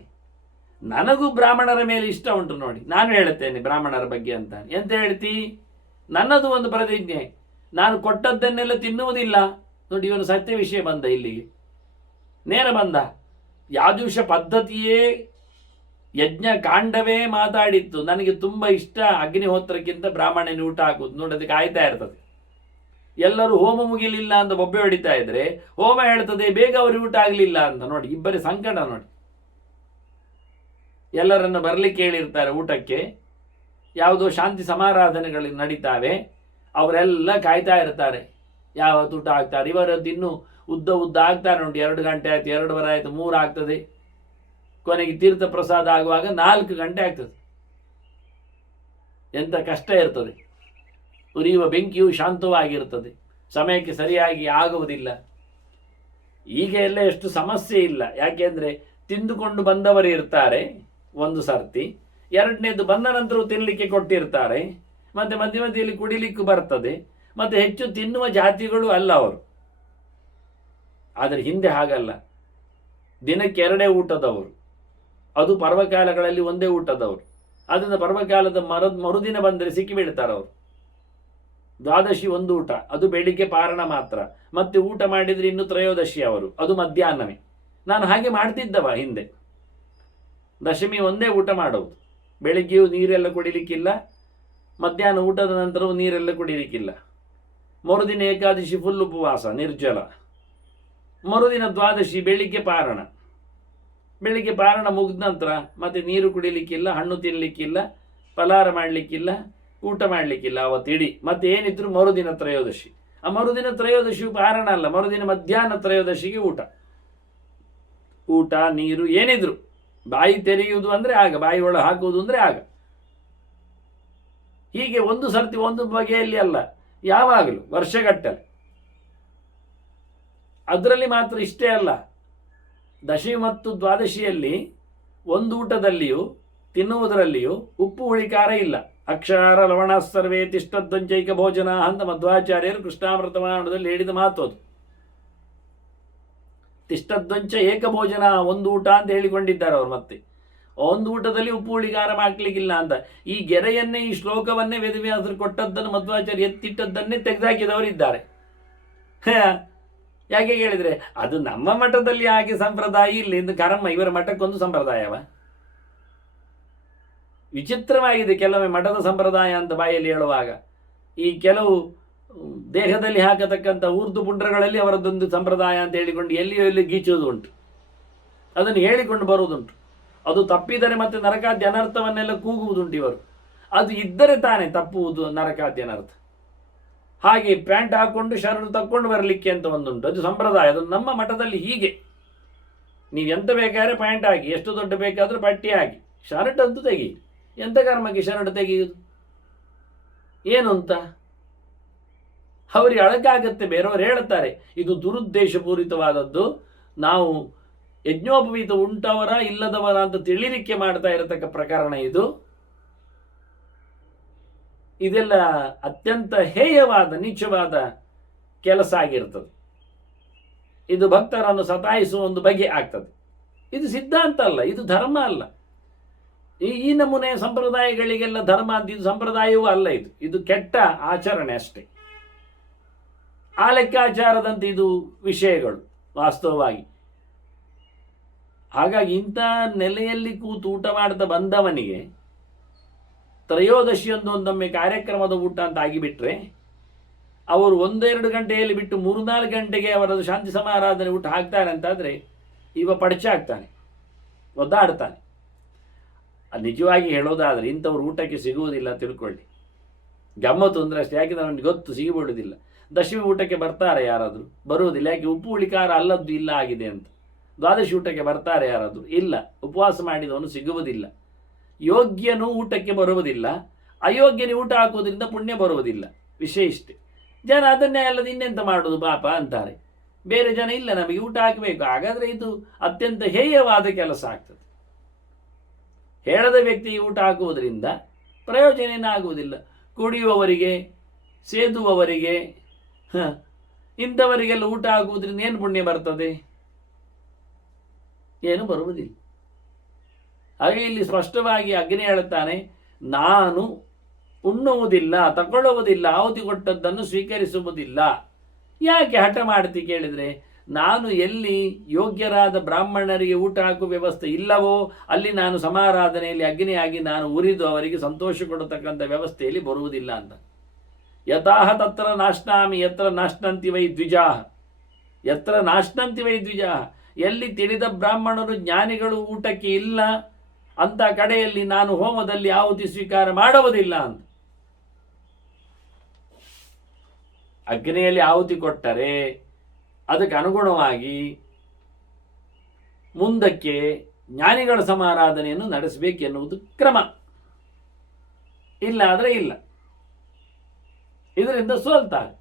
ನನಗೂ ಬ್ರಾಹ್ಮಣರ ಮೇಲೆ ಇಷ್ಟ ಉಂಟು ನೋಡಿ, ನಾನು ಹೇಳುತ್ತೇನೆ ಬ್ರಾಹ್ಮಣರ ಬಗ್ಗೆ ಅಂತಾನೆ. ಎಂತ ಹೇಳ್ತಿ? ನನ್ನದು ಒಂದು ಪ್ರತಿಜ್ಞೆ, ನಾನು ಕೊಟ್ಟದ್ದನ್ನೆಲ್ಲ ತಿನ್ನುವುದಿಲ್ಲ. ನೋಡಿ, ಇವನು ಸತ್ಯ ವಿಷಯ ಬಂದ, ಇಲ್ಲಿಗೆ ನೇರ ಬಂದ. ಯಾಜುಷ ಪದ್ಧತಿಯೇ ಯಜ್ಞ ಕಾಂಡವೇ ಮಾತಾಡಿತ್ತು, ನನಗೆ ತುಂಬ ಇಷ್ಟ ಅಗ್ನಿಹೋತ್ರಕ್ಕಿಂತ ಬ್ರಾಹ್ಮಣನ ಊಟ ಹಾಕುದು. ನೋಡೋದಕ್ಕೆ ಕಾಯ್ತಾ ಇರ್ತದೆ. ಎಲ್ಲರೂ ಹೋಮ ಮುಗಿಲಿಲ್ಲ ಅಂತ ಬೊಬ್ಬೆ ಹೊಡಿತಾ ಇದ್ರೆ ಹೋಮ ಹೇಳ್ತದೆ ಬೇಗ ಅವ್ರಿಗೆ ಊಟ ಆಗಲಿಲ್ಲ ಅಂತ. ನೋಡಿ, ಇಬ್ಬರಿ ಸಂಕಟ ನೋಡಿ. ಎಲ್ಲರನ್ನು ಬರಲಿಕ್ಕೆ ಹೇಳಿರ್ತಾರೆ ಊಟಕ್ಕೆ, ಯಾವುದೋ ಶಾಂತಿ ಸಮಾರಾಧನೆಗಳು ನಡೀತಾವೆ, ಅವರೆಲ್ಲ ಕಾಯ್ತಾ ಇರ್ತಾರೆ ಯಾವತ್ತು ಊಟ ಆಗ್ತಾರೆ. ಇವರದ್ದು ಇನ್ನೂ ಉದ್ದ ಆಗ್ತಾರೆ ನೋಡಿ. 2 ಗಂಟೆ ಆಯ್ತು, 2:15 ಆಯ್ತು, 3 ಆಗ್ತದೆ, ಕೊನೆಗೆ ತೀರ್ಥ ಪ್ರಸಾದ ಆಗುವಾಗ 4 ಗಂಟೆ ಆಗ್ತದೆ. ಎಂಥ ಕಷ್ಟ ಇರ್ತದೆ. ಉರಿಯುವ ಬೆಂಕಿಯು ಶಾಂತವಾಗಿರುತ್ತದೆ, ಸಮಯಕ್ಕೆ ಸರಿಯಾಗಿ ಆಗುವುದಿಲ್ಲ. ಈಗ ಎಲ್ಲ ಎಷ್ಟು ಸಮಸ್ಯೆ ಇಲ್ಲ, ಯಾಕೆಂದರೆ ತಿಂದುಕೊಂಡು ಬಂದವರು ಇರ್ತಾರೆ ಒಂದು ಸರ್ತಿ, ಎರಡನೇದು ಬಂದ ನಂತರ ತಿನ್ನಲಿಕ್ಕೆ ಕೊಟ್ಟಿರ್ತಾರೆ, ಮತ್ತು ಮಧ್ಯೆ ಮಧ್ಯೆಯಲ್ಲಿ ಕುಡಿಲಿಕ್ಕೂ ಬರ್ತದೆ, ಮತ್ತು ಹೆಚ್ಚು ತಿನ್ನುವ ಜಾತಿಗಳು ಅಲ್ಲ ಅವರು. ಆದರೆ ಹಿಂದೆ ಹಾಗಲ್ಲ, ದಿನಕ್ಕೆ 2 ಊಟದವರು, ಅದು ಪರ್ವಕಾಲಗಳಲ್ಲಿ 1 ಊಟದವರು. ಅದರಿಂದ ಪರ್ವಕಾಲದ ಮರುದಿನ ಬಂದರೆ ಸಿಕ್ಕಿಬೀಳ್ತಾರೆ ಅವರು. ದ್ವಾದಶಿ 1 ಊಟ, ಅದು ಬೆಳಿಗ್ಗೆ ಪಾರಣ ಮಾತ್ರ, ಮತ್ತೆ ಊಟ ಮಾಡಿದರೆ ಇನ್ನು ತ್ರಯೋದಶಿ ಅವರು, ಅದು ಮಧ್ಯಾಹ್ನವೇ. ನಾನು ಹಾಗೆ ಮಾಡ್ತಿದ್ದವ ಹಿಂದೆ. ದಶಮಿ 1 ಊಟ ಮಾಡೋದು, ಬೆಳಿಗ್ಗೆಯೂ ನೀರೆಲ್ಲ ಕುಡಿಲಿಕ್ಕಿಲ್ಲ, ಮಧ್ಯಾಹ್ನ ಊಟದ ನಂತರವೂ ನೀರೆಲ್ಲ ಕುಡಿಲಿಕ್ಕಿಲ್ಲ. ಮರುದಿನ ಏಕಾದಶಿ ಫುಲ್ ಉಪವಾಸ ನಿರ್ಜಲ. ಮರುದಿನ ದ್ವಾದಶಿ ಬೆಳಿಗ್ಗೆ ಪಾರಣ. ಬೆಳಿಗ್ಗೆ ಪಾರಣ ಮುಗಿದ ನಂತರ ಮತ್ತೆ ನೀರು ಕುಡಿಲಿಕ್ಕಿಲ್ಲ, ಹಣ್ಣು ತಿನ್ನಲಿಕ್ಕಿಲ್ಲ, ಫಲಾರ ಮಾಡಲಿಕ್ಕಿಲ್ಲ, ಊಟ ಮಾಡಲಿಕ್ಕಿಲ್ಲ ಅವತ್ತಿಡೀ. ಮತ್ತೆ ಏನಿದ್ರು ಮರುದಿನ ತ್ರಯೋದಶಿ. ಆ ಮರುದಿನ ತ್ರಯೋದಶಿಯು ಪಾರಣ ಅಲ್ಲ, ಮರುದಿನ ಮಧ್ಯಾಹ್ನ ತ್ರಯೋದಶಿಗೆ ಊಟ ನೀರು ಏನಿದ್ರು. ಬಾಯಿ ತೆರೆಯುವುದು ಅಂದರೆ ಆಗ, ಬಾಯಿ ಒಳ ಹಾಕುವುದು ಅಂದರೆ ಆಗ. ಹೀಗೆ ಒಂದು ಸರ್ತಿ ಒಂದು ಬಗೆಯಲ್ಲಿ ಅಲ್ಲ, ಯಾವಾಗಲೂ ವರ್ಷಗಟ್ಟಲೆ. ಅದರಲ್ಲಿ ಮಾತ್ರ ಇಷ್ಟೇ ಅಲ್ಲ, ದಶಮಿ ಮತ್ತು ದ್ವಾದಶಿಯಲ್ಲಿ 1 ಊಟದಲ್ಲಿಯೂ ತಿನ್ನುವುದರಲ್ಲಿಯೂ ಉಪ್ಪು ಹುಳಿಕಾರ ಇಲ್ಲ. ಅಕ್ಷರ ಲವಣ ಸರ್ವೇ ತಿಷ್ಟದ್ವಂಚೈಕ ಭೋಜನ ಅಂತ ಮಧ್ವಾಚಾರ್ಯರು ಕೃಷ್ಣಾಮೃತ ಮಾನದಲ್ಲಿ ಹೇಳಿದ ಮಾತು ಅದು. ತಿಷ್ಟದ್ವಂಚ ಏಕಭೋಜನ, 1 ಊಟ ಅಂತ ಹೇಳಿಕೊಂಡಿದ್ದಾರೆ ಅವರು. ಮತ್ತೆ 1 ಊಟದಲ್ಲಿ ಉಪ್ಪು ಹುಳಿಕಾರ ಮಾಡ್ಲಿಕ್ಕಿಲ್ಲ ಅಂತ. ಈ ಗೆರೆಯನ್ನೇ, ಈ ಶ್ಲೋಕವನ್ನೇ ವೇದವ್ಯಾಸರು ಕೊಟ್ಟದ್ದನ್ನು ಮಧ್ವಾಚಾರ್ಯ ಎತ್ತಿಟ್ಟದ್ದನ್ನೇ ತೆಗೆದಾಕಿದವರಿದ್ದಾರೆ. ಯಾಕೆ ಹೇಳಿದರೆ ಅದು ನಮ್ಮ ಮಠದಲ್ಲಿ ಹಾಗೆ ಸಂಪ್ರದಾಯ ಇಲ್ಲ ಎಂದು ಕರ್ಮ. ಇವರ ಮಠಕ್ಕೊಂದು ಸಂಪ್ರದಾಯವ. ವಿಚಿತ್ರವಾಗಿದೆ ಕೆಲವೊಮ್ಮೆ ಮಠದ ಸಂಪ್ರದಾಯ ಅಂತ ಬಾಯಲ್ಲಿ ಹೇಳುವಾಗ. ಈ ಕೆಲವು ದೇಹದಲ್ಲಿ ಹಾಕತಕ್ಕಂಥ ಊರ್ದು ಪುಂಡ್ರಗಳಲ್ಲಿ ಅವರದ್ದೊಂದು ಸಂಪ್ರದಾಯ ಅಂತ ಹೇಳಿಕೊಂಡು ಎಲ್ಲಿ ಗೀಚುವುದು ಉಂಟು, ಅದನ್ನು ಹೇಳಿಕೊಂಡು ಬರುವುದುಂಟು. ಅದು ತಪ್ಪಿದರೆ ಮತ್ತೆ ನರಕಾದ್ಯ ಅನರ್ಥವನ್ನೆಲ್ಲ ಕೂಗುವುದುಂಟು ಇವರು. ಅದು ಇದ್ದರೆ ತಾನೇ ತಪ್ಪುವುದು ನರಕಾದ್ಯ ಅನರ್ಥ. ಹಾಗೆ ಪ್ಯಾಂಟ್ ಹಾಕೊಂಡು ಶರ್ಟ್ ತಕ್ಕೊಂಡು ಬರಲಿಕ್ಕೆ ಅಂತ ಒಂದುಂಟು, ಅದು ಸಂಪ್ರದಾಯ. ಅದು ನಮ್ಮ ಮಠದಲ್ಲಿ ಹೀಗೆ. ನೀವು ಎಂತ ಬೇಕಾದ್ರೆ ಪ್ಯಾಂಟ್ ಹಾಕಿ, ಎಷ್ಟು ದೊಡ್ಡ ಬೇಕಾದರೂ ಪಟ್ಟಿ ಹಾಕಿ, ಶರ್ಟ್ ಅಂತೂ ತೆಗಿ. ಎಂಥ ಕರ್ಮಕ್ಕೆ ಶರ್ಟ್ ತೆಗೆಯುವುದು ಏನು ಅಂತ ಅವರಿಗೆ ಅಳಕಾಗತ್ತೆ. ಬೇರೆಯವರು ಹೇಳುತ್ತಾರೆ ಇದು ದುರುದ್ದೇಶಪೂರಿತವಾದದ್ದು, ನಾವು ಯಜ್ಞೋಪವೀತ ಉಂಟವರ ಇಲ್ಲದವರ ಅಂತ ತಿಳಿಲಿಕ್ಕೆ ಮಾಡ್ತಾ ಇರತಕ್ಕ ಪ್ರಕರಣ ಇದು. ಇದೆಲ್ಲ ಅತ್ಯಂತ ಹೇಯವಾದ ನೀಚವಾದ ಕೆಲಸ ಆಗಿರ್ತದೆ. ಇದು ಭಕ್ತರನ್ನು ಸತಾಯಿಸುವ ಒಂದು ಬಗೆ ಆಗ್ತದೆ. ಇದು ಸಿದ್ಧಾಂತ ಅಲ್ಲ, ಇದು ಧರ್ಮ ಅಲ್ಲ. ಈ ನಮೂನೆಯ ಸಂಪ್ರದಾಯಗಳಿಗೆಲ್ಲ ಧರ್ಮ ಅಂತ ಇದು ಸಂಪ್ರದಾಯವೂ ಅಲ್ಲ. ಇದು ಕೆಟ್ಟ ಆಚರಣೆ ಅಷ್ಟೇ. ಆ ಲೆಕ್ಕಾಚಾರದಂತೆ ಇದು ವಿಷಯಗಳು ವಾಸ್ತವವಾಗಿ. ಹಾಗಾಗಿ ಇಂಥ ನೆಲೆಯಲ್ಲಿ ಕೂತು ಊಟ ಮಾಡ್ತಾ ಬಂದವನಿಗೆ ತ್ರಯೋದಶಿಯೊಂದು ಒಂದೊಮ್ಮೆ ಕಾರ್ಯಕ್ರಮದ ಊಟ ಅಂತ ಆಗಿಬಿಟ್ರೆ ಅವರು 1-2 ಗಂಟೆಯಲ್ಲಿ ಬಿಟ್ಟು 3-4 ಗಂಟೆಗೆ ಅವರದು ಶಾಂತಿ ಸಮಾರಾಧನೆ ಊಟ ಹಾಕ್ತಾರೆ ಅಂತಾದರೆ ಇವ ಪಡಚಾಗ್ತಾನೆ, ಒದ್ದಾಡ್ತಾನೆ. ನಿಜವಾಗಿ ಹೇಳೋದಾದರೆ ಇಂಥವ್ರು ಊಟಕ್ಕೆ ಸಿಗುವುದಿಲ್ಲ ತಿಳ್ಕೊಳ್ಳಿ. ಗಮ್ಮತ್ತು ಅಂದರೆ ಅಷ್ಟೇ, ಯಾಕೆಂದರೆ ಅವನಿಗೆ ಗೊತ್ತು ಸಿಗಿಬಿಡುವುದಿಲ್ಲ. ದಶಮಿ ಊಟಕ್ಕೆ ಬರ್ತಾರೆ ಯಾರಾದರೂ? ಬರುವುದಿಲ್ಲ. ಯಾಕೆ? ಉಪ್ಪು ಹುಳಿಕಾರ ಅಲ್ಲದ್ದು ಇಲ್ಲ ಆಗಿದೆ ಅಂತ. ದ್ವಾದಶಿ ಊಟಕ್ಕೆ ಬರ್ತಾರೆ ಯಾರಾದರೂ? ಇಲ್ಲ. ಉಪವಾಸ ಮಾಡಿದವನು ಸಿಗುವುದಿಲ್ಲ. ಯೋಗ್ಯನು ಊಟಕ್ಕೆ ಬರುವುದಿಲ್ಲ, ಅಯೋಗ್ಯನಿ ಊಟ ಹಾಕುವುದರಿಂದ ಪುಣ್ಯ ಬರುವುದಿಲ್ಲ. ವಿಷಯ ಇಷ್ಟೇ. ಜನ ಅದನ್ನೇ ಅಲ್ಲದೆ ಇನ್ನೆಂತ ಮಾಡೋದು ಪಾಪ ಅಂತಾರೆ. ಬೇರೆ ಜನ ಇಲ್ಲ ನಮಗೆ ಊಟ ಹಾಕಬೇಕು. ಹಾಗಾದರೆ ಇದು ಅತ್ಯಂತ ಹೇಯವಾದ ಕೆಲಸ ಆಗ್ತದೆ. ಹೇಳದ ವ್ಯಕ್ತಿಗೆ ಊಟ ಹಾಕುವುದರಿಂದ ಪ್ರಯೋಜನ ಏನಾಗುವುದಿಲ್ಲ. ಕುಡಿಯುವವರಿಗೆ, ಸೇದುವವರಿಗೆ, ಇಂಥವರಿಗೆಲ್ಲ ಊಟ ಹಾಕುವುದರಿಂದ ಏನು ಪುಣ್ಯ ಬರ್ತದೆ? ಏನು ಬರುವುದಿಲ್ಲ. ಹಾಗೆ ಇಲ್ಲಿ ಸ್ಪಷ್ಟವಾಗಿ ಅಗ್ನಿ ಹೇಳುತ್ತಾನೆ, ನಾನು ಉಣ್ಣುವುದಿಲ್ಲ, ತಗೊಳ್ಳುವುದಿಲ್ಲ, ಆಹುತಿ ಕೊಟ್ಟದ್ದನ್ನು ಸ್ವೀಕರಿಸುವುದಿಲ್ಲ. ಯಾಕೆ ಹಠ ಮಾಡ್ತಿ ಕೇಳಿದರೆ, ನಾನು ಎಲ್ಲಿ ಯೋಗ್ಯರಾದ ಬ್ರಾಹ್ಮಣರಿಗೆ ಊಟ ಹಾಕುವ ವ್ಯವಸ್ಥೆ ಇಲ್ಲವೋ ಅಲ್ಲಿ ನಾನು ಸಮಾರಾಧನೆಯಲ್ಲಿ ಅಗ್ನಿಯಾಗಿ ನಾನು ಉರಿದು ಅವರಿಗೆ ಸಂತೋಷ ಕೊಡತಕ್ಕಂಥ ವ್ಯವಸ್ಥೆಯಲ್ಲಿ ಬರುವುದಿಲ್ಲ ಅಂತ. ಯಥಾಹ ತತ್ರ ನಾಶ್ನಾಮಿ ಯತ್ರ ನಾಶ್ನಂತಿ ವೈ ದ್ವಿಜಾಹ, ಯತ್ರ ನಾಶ್ನಂತಿ ವೈ ದ್ವಿಜಾಹ, ಎಲ್ಲಿ ತಿಳಿದ ಬ್ರಾಹ್ಮಣರು ಜ್ಞಾನಿಗಳು ಊಟಕ್ಕೆ ಇಲ್ಲ ಅಂತ ಕಡೆಯಲ್ಲಿ ನಾನು ಹೋಮದಲ್ಲಿ ಆಹುತಿ ಸ್ವೀಕಾರ ಮಾಡುವುದಿಲ್ಲ ಅಂತ. ಅಗ್ನಿಯಲ್ಲಿ ಆಹುತಿ ಕೊಟ್ಟರೆ ಅದಕ್ಕೆ ಅನುಗುಣವಾಗಿ ಮುಂದಕ್ಕೆ ಜ್ಞಾನಿಗಳ ಸಮಾರಾಧನೆಯನ್ನು ನಡೆಸಬೇಕೆನ್ನುವುದು ಕ್ರಮ. ಇಲ್ಲ ಆದರೆ ಇಲ್ಲ, ಇದರಿಂದ ಸೋಲ್ತಾರೆ.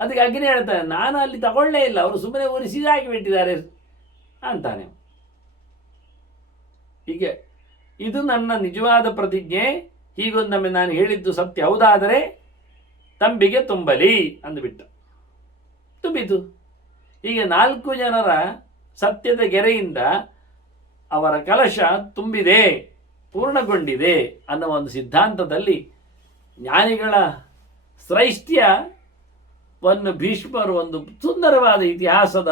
ಅದಕ್ಕೆ ಅಗ್ನಿ ಹೇಳ್ತಾರೆ, ನಾನು ಅಲ್ಲಿ ತಗೊಳ್ಳೇ ಇಲ್ಲ, ಅವರು ಸುಮ್ಮನೆ ಉರಿಸಿದಾಗಿ ಬಿಟ್ಟಿದ್ದಾರೆ ಅಂತಾನೆ. ಹೀಗೆ ಇದು ನನ್ನ ನಿಜವಾದ ಪ್ರತಿಜ್ಞೆ, ಹೀಗೊಂದೊಮ್ಮೆ ನಾನು ಹೇಳಿದ್ದು ಸತ್ಯ ಹೌದಾದರೆ ತಂಬಿಗೆ ತುಂಬಲಿ ಅಂದುಬಿಟ್ಟು ತುಂಬಿತು. ಹೀಗೆ 4 ಜನರ ಸತ್ಯದ ಗೆರೆಯಿಂದ ಅವರ ಕಲಶ ತುಂಬಿದೆ, ಪೂರ್ಣಗೊಂಡಿದೆ ಅನ್ನುವ ಒಂದು ಸಿದ್ಧಾಂತದಲ್ಲಿ ಜ್ಞಾನಿಗಳ ಶ್ರೈಷ್ಟ್ಯವನ್ನು ಭೀಷ್ಮರು ಒಂದು ಸುಂದರವಾದ ಇತಿಹಾಸದ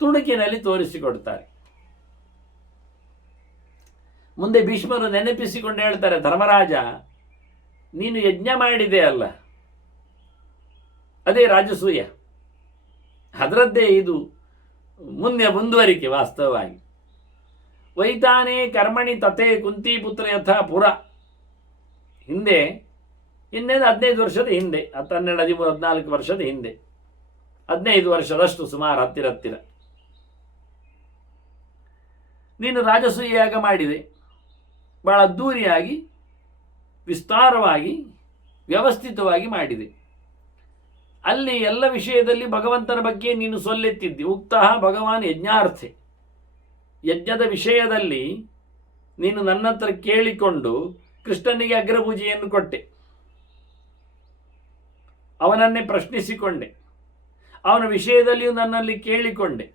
ತುಣುಕಿನಲ್ಲಿ ತೋರಿಸಿಕೊಡ್ತಾರೆ. ಮುಂದೆ ಭೀಷ್ಮರು ನೆನಪಿಸಿಕೊಂಡು ಹೇಳ್ತಾರೆ, ಧರ್ಮರಾಜ ನೀನು ಯಜ್ಞ ಮಾಡಿದೆ ಅಲ್ಲ, ಅದೇ ರಾಜಸೂಯ, ಅದರದ್ದೇ ಇದು ಮುಂದುವರಿಕೆ. ವಾಸ್ತವವಾಗಿ ವೈತಾನೇ ಕರ್ಮಣಿ ತಥೇ ಕುಂತಿಪುತ್ರ ಯಥಾ ಪುರ, ಹಿಂದೆ ಇನ್ನೇನು 15 ವರ್ಷದ ಹಿಂದೆ, 12, 13, 14 ವರ್ಷದ ಹಿಂದೆ, 15 ವರ್ಷದಷ್ಟು ಸುಮಾರು ಹತ್ತಿರ ನೀನು ರಾಜಸೂಯಾಗ ಮಾಡಿದೆ. ಬಹಳ ಅದ್ದೂರಿಯಾಗಿ, ವಿಸ್ತಾರವಾಗಿ, ವ್ಯವಸ್ಥಿತವಾಗಿ ಮಾಡಿದೆ. ಅಲ್ಲಿ ಎಲ್ಲ ವಿಷಯದಲ್ಲಿ ಭಗವಂತನ ಬಗ್ಗೆ ನೀನು ಸೊಲ್ಲೆತ್ತಿದ್ದಿ. ಉಕ್ತಃ ಭಗವಾನ್ ಯಜ್ಞಾರ್ಥೆ, ಯಜ್ಞದ ವಿಷಯದಲ್ಲಿ ನೀನು ನನ್ನ ಹತ್ರ ಕೇಳಿಕೊಂಡು ಕೃಷ್ಣನಿಗೆ ಅಗ್ರಪೂಜೆಯನ್ನು ಕೊಟ್ಟೆ, ಅವನನ್ನೇ ಪ್ರಶ್ನಿಸಿಕೊಂಡೆ, ಅವನ ವಿಷಯದಲ್ಲಿಯೂ ನನ್ನಲ್ಲಿ ಕೇಳಿಕೊಂಡೆ,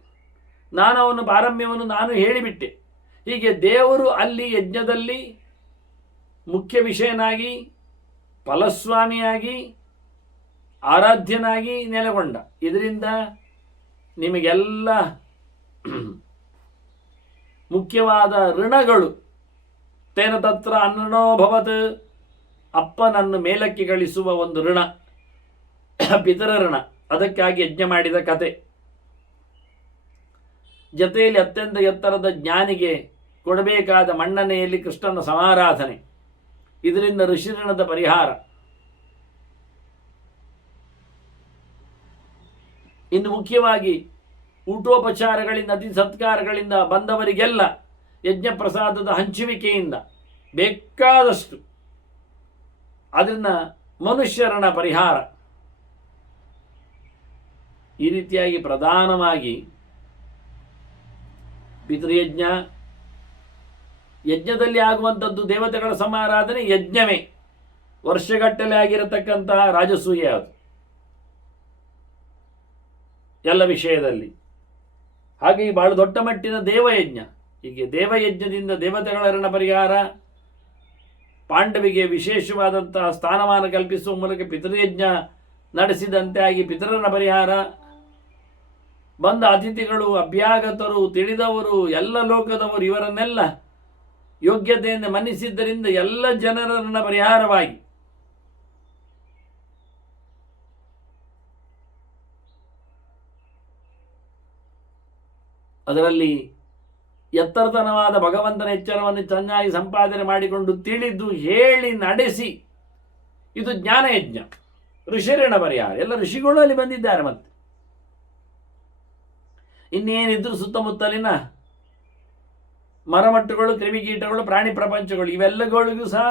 ನಾನು ಅವನ ಪಾರಮ್ಯವನ್ನು ನಾನು ಹೇಳಿಬಿಟ್ಟೆ. ಹೀಗೆ ದೇವರು ಅಲ್ಲಿ ಯಜ್ಞದಲ್ಲಿ ಮುಖ್ಯ ವಿಷಯನಾಗಿ, ಫಲಸ್ವಾಮಿಯಾಗಿ, ಆರಾಧ್ಯನಾಗಿ ನೆಲೆಗೊಂಡ. ಇದರಿಂದ ನಿಮಗೆಲ್ಲ ಮುಖ್ಯವಾದ ಋಣಗಳು, ತೇನ ತತ್ರ ಅನ್ನೋ ಭವತ್, ಅಪ್ಪನನ್ನು ಮೇಲಕ್ಕೆ ಗಳಿಸುವ ಒಂದು ಋಣ, ಪಿತರ ಋಣ, ಅದಕ್ಕಾಗಿ ಯಜ್ಞ ಮಾಡಿದ ಕತೆ. ಜೊತೆಯಲ್ಲಿ ಅತ್ಯಂತ ಎತ್ತರದ ಜ್ಞಾನಿಗೆ ಕೊಡಬೇಕಾದ ಮನ್ನಣೆಯಲ್ಲಿ ಕೃಷ್ಣನ ಸಮಾರಾಧನೆ, ಇದರಿಂದ ಋಷಿಋಣದ ಪರಿಹಾರ. ಇನ್ನು ಮುಖ್ಯವಾಗಿ ಊಟೋಪಚಾರಗಳಿಂದ, ಅತಿ ಸತ್ಕಾರಗಳಿಂದ ಬಂದವರಿಗೆಲ್ಲ ಯಜ್ಞ ಪ್ರಸಾದದ ಹಂಚುವಿಕೆಯಿಂದ ಬೇಕಾದಷ್ಟು, ಅದರಿಂದ ಮನುಷ್ಯರಣ ಪರಿಹಾರ. ಈ ರೀತಿಯಾಗಿ ಪ್ರಧಾನವಾಗಿ ಪಿತೃಯಜ್ಞ, ಯಜ್ಞದಲ್ಲಿ ಆಗುವಂಥದ್ದು ದೇವತೆಗಳ ಸಮಾರಾಧನೆ ಯಜ್ಞವೇ, ವರ್ಷಗಟ್ಟಲೆ ಆಗಿರತಕ್ಕಂತಹ ರಾಜಸೂಯ ಅದು ಎಲ್ಲ ವಿಷಯದಲ್ಲಿ. ಹಾಗೆ ಬಹಳ ದೊಡ್ಡ ಮಟ್ಟಿನ ದೇವಯಜ್ಞ. ಹೀಗೆ ದೇವಯಜ್ಞದಿಂದ ದೇವತೆಗಳ ಋಣ ಪರಿಹಾರ, ಪಾಂಡವಿಗೆ ವಿಶೇಷವಾದಂತಹ ಸ್ಥಾನಮಾನ ಕಲ್ಪಿಸುವ ಮೂಲಕ ಪಿತೃಯಜ್ಞ ನಡೆಸಿದಂತೆ ಆಗಿ ಪಿತೃಋಣ ಪರಿಹಾರ, ಬಂದ ಅತಿಥಿಗಳು, ಅಭ್ಯಾಗತರು, ತಿಳಿದವರು, ಎಲ್ಲ ಲೋಕದವರು ಇವರನ್ನೆಲ್ಲ ಯೋಗ್ಯತೆಯಿಂದ ಮನ್ನಿಸಿದ್ದರಿಂದ ಎಲ್ಲ ಜನರನ್ನ ಪರಿಹಾರವಾಗಿ ಅದರಲ್ಲಿ ಎತ್ತರತನವಾದ ಭಗವಂತನ ಎಚ್ಚರವನ್ನು ಚೆನ್ನಾಗಿ ಸಂಪಾದನೆ ಮಾಡಿಕೊಂಡು ತಿಳಿದು ಹೇಳಿ ನಡೆಸಿ, ಇದು ಜ್ಞಾನಯಜ್ಞ, ಋಷಿಋಣ ಪರಿಹಾರ. ಎಲ್ಲ ಋಷಿಗಳು ಅಲ್ಲಿ ಬಂದಿದ್ದಾರೆ. ಮತ್ತೆ ಇನ್ನೇನಿದ್ರು ಸುತ್ತಮುತ್ತಲಿನ ಮರಮಟ್ಟುಗಳು, ಕ್ರಿಮಿಕೀಟಗಳು, ಪ್ರಾಣಿ ಪ್ರಪಂಚಗಳು ಇವೆಲ್ಲಗಳಿಗೂ ಸಹ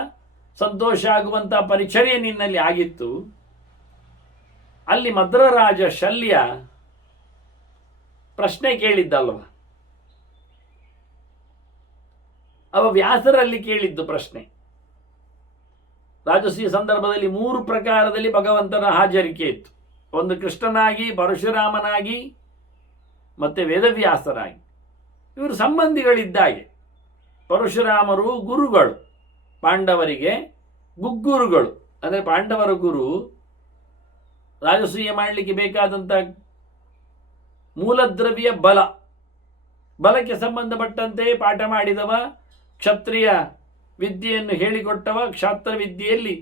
ಸಂತೋಷ ಆಗುವಂತಹ ಪರಿಚರ್ಯೆ ನಿನ್ನಲ್ಲಿ ಆಗಿತ್ತು. ಅಲ್ಲಿ ಮದ್ರರಾಜ ಶಲ್ಯ ಪ್ರಶ್ನೆ ಕೇಳಿದ್ದಲ್ವ, ಅವ ವ್ಯಾಸರಲ್ಲಿ ಕೇಳಿದ್ದು ಪ್ರಶ್ನೆ. ರಾಜಸೂಯ ಸಂದರ್ಭದಲ್ಲಿ 3 ಪ್ರಕಾರದಲ್ಲಿ ಭಗವಂತನ ಹಾಜರಿಕೆ ಇತ್ತು. ಒಂದು ಕೃಷ್ಣನಾಗಿ, ಪರಶುರಾಮನಾಗಿ, ಮತ್ತೆ ವೇದವ್ಯಾಸರಾಗಿ. ಇವರು ಸಂಬಂಧಿಗಳಿದ್ದಾಗೆ. ಪರಶುರಾಮರು ಗುರುಗಳು ಪಾಂಡವರಿಗೆ, ಗುಗ್ಗುರುಗಳು ಅಂದರೆ ಪಾಂಡವರ ಗುರು. ರಾಜಸೂಯ ಮಾಡಲಿಕ್ಕೆ ಬೇಕಾದಂಥ ಮೂಲದ್ರವ್ಯ ಬಲಕ್ಕೆ ಸಂಬಂಧಪಟ್ಟಂತೆ ಪಾಠ ಮಾಡಿದವ, ಕ್ಷತ್ರಿಯ ವಿದ್ಯೆಯನ್ನು ಹೇಳಿಕೊಟ್ಟವ, ಕ್ಷಾತ್ರ ವಿದ್ಯೆಯಲ್ಲಿ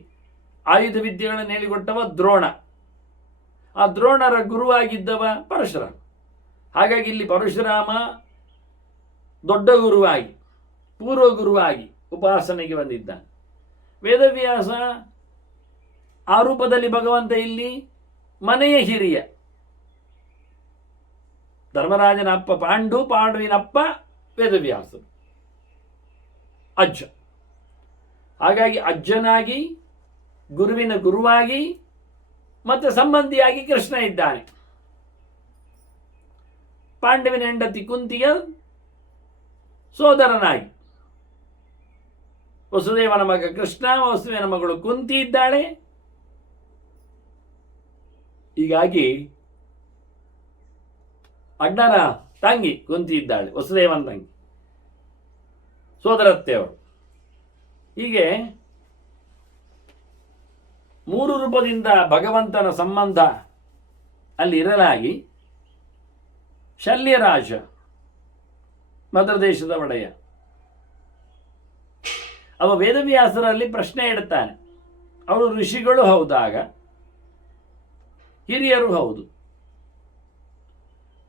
ಆಯುಧ ವಿದ್ಯೆಗಳನ್ನು ಹೇಳಿಕೊಟ್ಟವ ದ್ರೋಣ. ಆ ದ್ರೋಣರ ಗುರುವಾಗಿದ್ದವ ಪರಶುರಾಮ. ಹಾಗಾಗಿ ಇಲ್ಲಿ ಪರಶುರಾಮ ದೊಡ್ಡ ಗುರುವಾಗಿ, ಪೂರ್ವ ಗುರುವಾಗಿ ಉಪಾಸನೆಗೆ ಬಂದಿದ್ದಾನೆ. ವೇದವ್ಯಾಸ ಆ ರೂಪದಲ್ಲಿ ಭಗವಂತ ಇಲ್ಲಿ ಮನೆಯ ಹಿರಿಯ. ಧರ್ಮರಾಜನ ಅಪ್ಪ ಪಾಂಡು, ಪಾಂಡುವಿನಪ್ಪ ವೇದವ್ಯಾಸ, ಅಜ್ಜ. ಹಾಗಾಗಿ ಅಜ್ಜನಾಗಿ, ಗುರುವಿನ ಗುರುವಾಗಿ, ಮತ್ತೆ ಸಂಬಂಧಿಯಾಗಿ ಕೃಷ್ಣ ಇದ್ದಾನೆ. ಪಾಂಡವಿನ ಹೆಂಡತಿ ಕುಂತಿಯ ಸೋದರನಾಗಿ ವಸುದೇವನ ಮಗ ಕೃಷ್ಣ, ವಸುದೇವನ ಮಗಳು ಕುಂತಿ ಇದ್ದಾಳೆ. ಹೀಗಾಗಿ ಅಣ್ಣನ ತಂಗಿ ಕುಂತಿ ಇದ್ದಾಳೆ, ವಸುದೇವನ ತಂಗಿ, ಸೋದರತ್ತೆಯವರು. ಹೀಗೆ 3 ರೂಪದಿಂದ ಭಗವಂತನ ಸಂಬಂಧ ಅಲ್ಲಿ ಇರಲಾಗಿ ಶಲ್ಯರಾಜ, ಮದ್ರ ದೇಶದ ಒಡೆಯ, ಅವ ವೇದವ್ಯಾಸರಲ್ಲಿ ಪ್ರಶ್ನೆ ಇಡ್ತಾನೆ. ಅವರು ಋಷಿಗಳು ಹೌದಾಗ, ಹಿರಿಯರು ಹೌದು.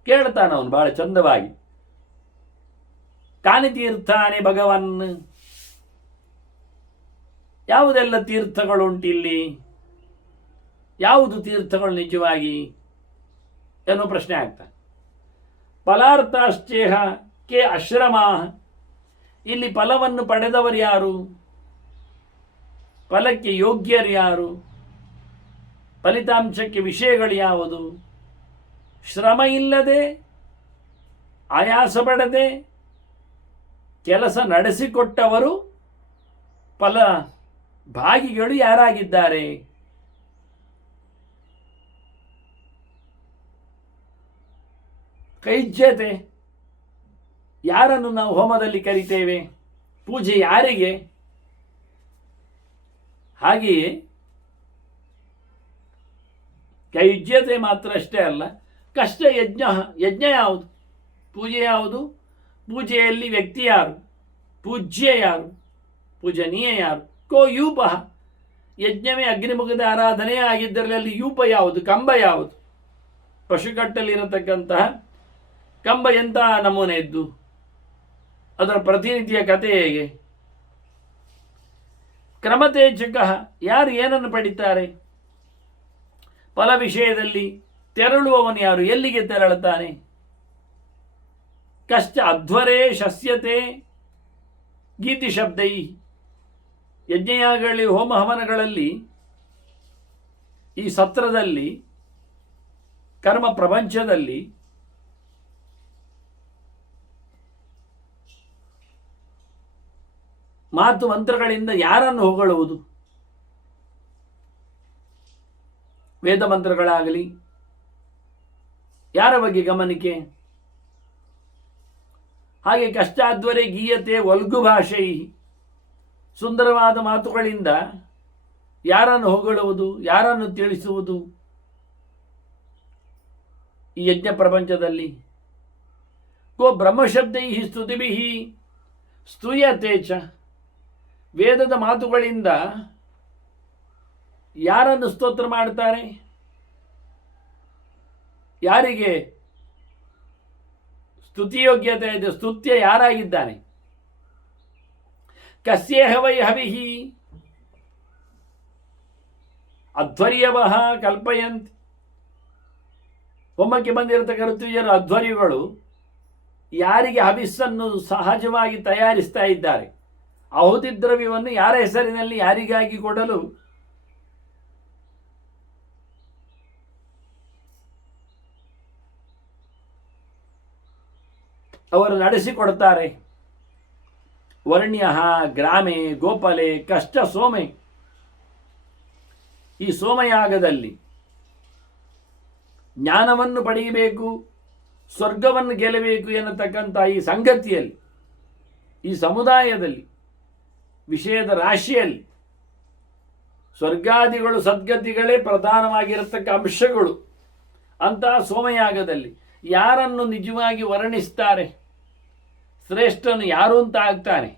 ಕೇಳ್ತಾನೆ ಅವನು ಬಹಳ ಚಂದವಾಗಿ, ಕಾನಿ ತೀರ್ಥಾನಿ ಭಗವನ್, ಯಾವುದೆಲ್ಲ ತೀರ್ಥಗಳುಂಟಿಲ್ಲಿ, ಯಾವುದು ತೀರ್ಥಗಳು ನಿಜವಾಗಿ ಎನ್ನುವ ಪ್ರಶ್ನೆ ಆಗ್ತಾನೆ. ಫಲಾರ್ಥಾಶ್ಚೇಹ ಕೆ ಆಶ್ರಮ, ಇಲ್ಲಿ ಫಲವನ್ನು ಪಡೆದವರು ಯಾರು, ಫಲಕ್ಕೆ ಯೋಗ್ಯರು ಯಾರು, ಫಲಿತಾಂಶಕ್ಕೆ ವಿಷಯಗಳು ಯಾವುದು, ಶ್ರಮ ಇಲ್ಲದೆ ಆಯಾಸ ಪಡದೆ ಕೆಲಸ ನಡೆಸಿಕೊಟ್ಟವರು ಫಲ ಭಾಗಿಗಳು ಯಾರಾಗಿದ್ದಾರೆ. ಕೈಜ್ಯತೆ, ಯಾರನ್ನು ನಾವು ಹೋಮದಲ್ಲಿ ಕರಿತೇವೆ, ಪೂಜೆ ಯಾರಿಗೆ. ಹಾಗೆಯೇ ಕೈಜ್ಯತೆ ಮಾತ್ರ ಅಷ್ಟೇ ಅಲ್ಲ, ಕಷ್ಟ ಯಜ್ಞ. ಯಜ್ಞ ಯಾವುದು, ಪೂಜೆ ಯಾವುದು, ಪೂಜೆಯಲ್ಲಿ ವ್ಯಕ್ತಿ ಯಾರು, ಪೂಜ್ಯ ಯಾರು, ಪೂಜನೀಯ ಯಾರು. ಕೋ ಯೂಪ, ಯಜ್ಞವೇ ಅಗ್ನಿಮುಖದ ಆರಾಧನೆಯೇ ಆಗಿದ್ದರಲ್ಲಿ ಅಲ್ಲಿ ಯೂಪ ಯಾವುದು, ಕಂಬ ಯಾವುದು. ಪಶುಕಟ್ಟಲ್ಲಿರತಕ್ಕಂತಹ ಕಂಬ ಎಂತಹ ನಮೂನೆ ಇದ್ದು, ಅದರ ಪ್ರತಿನಿಧಿಯ ಕಥೆ ಹೇಗೆ. ಕ್ರಮತೇಜಕ, ಯಾರು ಏನನ್ನು ಪಡಿತಾರೆ. ಫಲ ವಿಷಯದಲ್ಲಿ ತೆರಳುವವನು ಯಾರು, ಎಲ್ಲಿಗೆ ತೆರಳುತ್ತಾನೆ. ಕಷ್ಟ ಅಧ್ವರೇ ಶಸ್ಯತೆ ಗೀತಿ ಶಬ್ದೈ, ಯಜ್ಞಯಾಗಲಿ ಹೋಮ ಹವನಗಳಲ್ಲಿ, ಈ ಸತ್ರದಲ್ಲಿ, ಕರ್ಮ ಪ್ರಪಂಚದಲ್ಲಿ ಮಾತು ಮಂತ್ರಗಳಿಂದ ಯಾರನ್ನು ಹೊಗಳುವುದು. ವೇದ ಮಂತ್ರಗಳಾಗಲಿ ಯಾರ ಬಗ್ಗೆ ಗಮನಿಕೆ. ಹಾಗೆ ಕಷ್ಟಾಧ್ವರೆ ಗೀಯತೆ ಒಲ್ಗು ಭಾಷೆ, ಸುಂದರವಾದ ಮಾತುಗಳಿಂದ ಯಾರನ್ನು ಹೊಗಳುವುದು, ಯಾರನ್ನು ತಿಳಿಸುವುದು. ಈ ಯಜ್ಞ ಪ್ರಪಂಚದಲ್ಲಿ. ಕೋ ಬ್ರಹ್ಮಶಬ್ದೈ ಸ್ತುತಿಭಿ ಸ್ತೂಯತೆ ಚ. ವೇದದ ಮಾತುಗಳಿಂದ ಯಾರನ್ನು ಸ್ತೋತ್ರ ಮಾಡ್ತಾರೆ? ಯಾರಿಗೆ ಸ್ತುತಿಯೋಗ್ಯತೆ ಇದೆ? ಸ್ತುತ್ಯ ಯಾರಾಗಿದ್ದಾನೆ? ಕಸ್ಯೇಹ ವೈ ಹವಿಹಿ ಅಧ್ವರ್ಯವಃ ಕಲ್ಪಯಂತ್. ಒಮ್ಮಕ್ಕೆ ಬಂದಿರತಕ್ಕ ಋತ್ವಿಜರು ಅಧ್ವರ್ಯಗಳು ಯಾರಿಗೆ ಹವಿಸ್ಸನ್ನು ಸಹಜವಾಗಿ ತಯಾರಿಸ್ತಾ ಇದ್ದಾರೆ? ಆಹುತಿ ದ್ರವ್ಯವನ್ನು ಯಾರ ಹೆಸರಿನಲ್ಲಿ ಯಾರಿಗಾಗಿ ಕೊಡಲು ಅವರು ನಡೆಸಿಕೊಡ್ತಾರೆ. ವರ್ಣ್ಯ ಗ್ರಾಮೆ ಗೋಪಲೆ ಕಷ್ಟ ಸೋಮೆ. ಈ ಸೋಮಯಾಗದಲ್ಲಿ ಜ್ಞಾನವನ್ನು ಪಡೆಯಬೇಕು, ಸ್ವರ್ಗವನ್ನು ಗೆಲ್ಲಬೇಕು ಎನ್ನತಕ್ಕಂಥ ಈ ಸಂಗತಿಯಲ್ಲಿ, ಈ ಸಮುದಾಯದಲ್ಲಿ, ವಿಷಯದ ರಾಶಿಯಲ್ಲಿ ಸ್ವರ್ಗಾದಿಗಳು ಸದ್ಗತಿಗಳೇ ಪ್ರಧಾನವಾಗಿರತಕ್ಕ ಅಂಶಗಳು. ಅಂತಹ ಸೋಮಯಾಗದಲ್ಲಿ ಯಾರನ್ನು ನಿಜವಾಗಿ ವರ್ಣಿಸ್ತಾರೆ? ಶ್ರೇಷ್ಠನು ಯಾರು ಅಂತ ಆಗ್ತಾನೆ?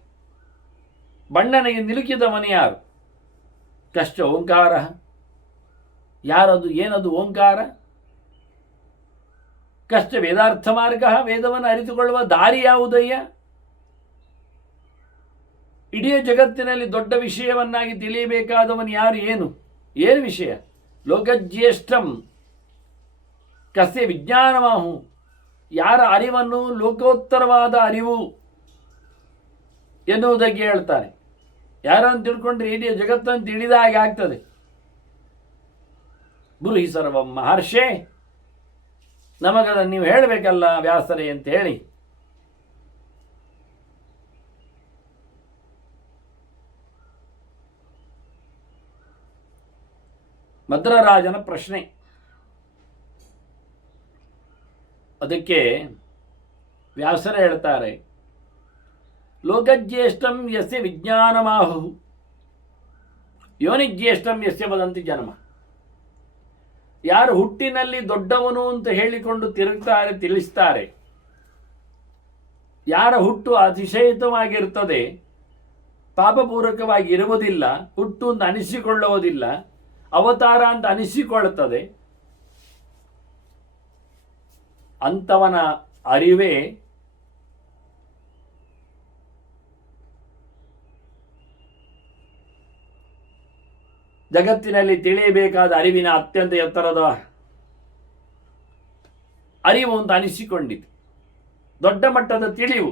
ಬಣ್ಣನಿಗೆ ನಿಲುಕಿದವನು ಯಾರು? ಕಷ್ಟ ಓಂಕಾರ. ಯಾರದು? ಏನದು ಓಂಕಾರ? ಕಷ್ಟ ವೇದಾರ್ಥ ಮಾರ್ಗ. ವೇದವನ್ನು ಅರಿತುಕೊಳ್ಳುವ ದಾರಿ ಯಾವುದಯ್ಯ? ಇಡೀ ಜಗತ್ತಿನಲ್ಲಿ ದೊಡ್ಡ ವಿಷಯವನ್ನಾಗಿ ತಿಳಿಯಬೇಕಾದವನು ಯಾರು? ಏನು ವಿಷಯ? ಲೋಕಜ್ಯೇಷ್ಠಂ ಕಸ್ಯ ವಿಜ್ಞಾನಮಾಹು. ಯಾರ ಅರಿವನ್ನು ಲೋಕೋತ್ತರವಾದ ಅರಿವು ಎನ್ನುವುದಕ್ಕೆ ಹೇಳ್ತಾರೆ. ಯಾರನ್ನು ತಿಳ್ಕೊಂಡ್ರೆ ಇಡೀ ಜಗತ್ತನ್ನು ತಿಳಿದ ಹಾಗೆ ಆಗ್ತದೆ. ಬ್ರೂಹಿ ಸರ್ವಂ ಮಹರ್ಷೇ, ನಮಗದನ್ನು ನೀವು ಹೇಳಬೇಕಲ್ಲ ವ್ಯಾಸರೇ ಅಂತ ಹೇಳಿ ಮದ್ರರಾಜನ ಪ್ರಶ್ನೆ. ಅದಕ್ಕೆ ವ್ಯಾಸರ ಹೇಳ್ತಾರೆ, ಲೋಕಜ್ಯೇಷ್ಠಂ ಯಸ್ಯ ವಿಜ್ಞಾನಮಾಹು ಯೋನಿಜ್ಯೇಷ್ಠಂ ಯಸ್ಯ ವದಂತಿ ಜನ್ಮ. ಯಾರು ಹುಟ್ಟಿನಲ್ಲಿ ದೊಡ್ಡವನು ಅಂತ ಹೇಳಿಕೊಂಡು ತಿರುಗ್ತಾರೆ, ತಿಳಿಸ್ತಾರೆ, ಯಾರ ಹುಟ್ಟು ಅತಿಶಯಿತವಾಗಿರ್ತದೆ, ಪಾಪಪೂರ್ವಕವಾಗಿ ಇರುವುದಿಲ್ಲ, ಹುಟ್ಟು ಅಂತ ಅನಿಸಿಕೊಳ್ಳುವುದಿಲ್ಲ, ಅವತಾರ ಅಂತ ಅನಿಸಿಕೊಳ್ಳುತ್ತದೆ, ಅಂಥವನ ಅರಿವೇ ಜಗತ್ತಿನಲ್ಲಿ ತಿಳಿಯಬೇಕಾದ ಅರಿವಿನ ಅತ್ಯಂತ ಎತ್ತರದ ಅರಿವು ಅಂತ ಅನಿಸಿಕೊಂಡಿತು. ದೊಡ್ಡ ಮಟ್ಟದ ತಿಳಿವು,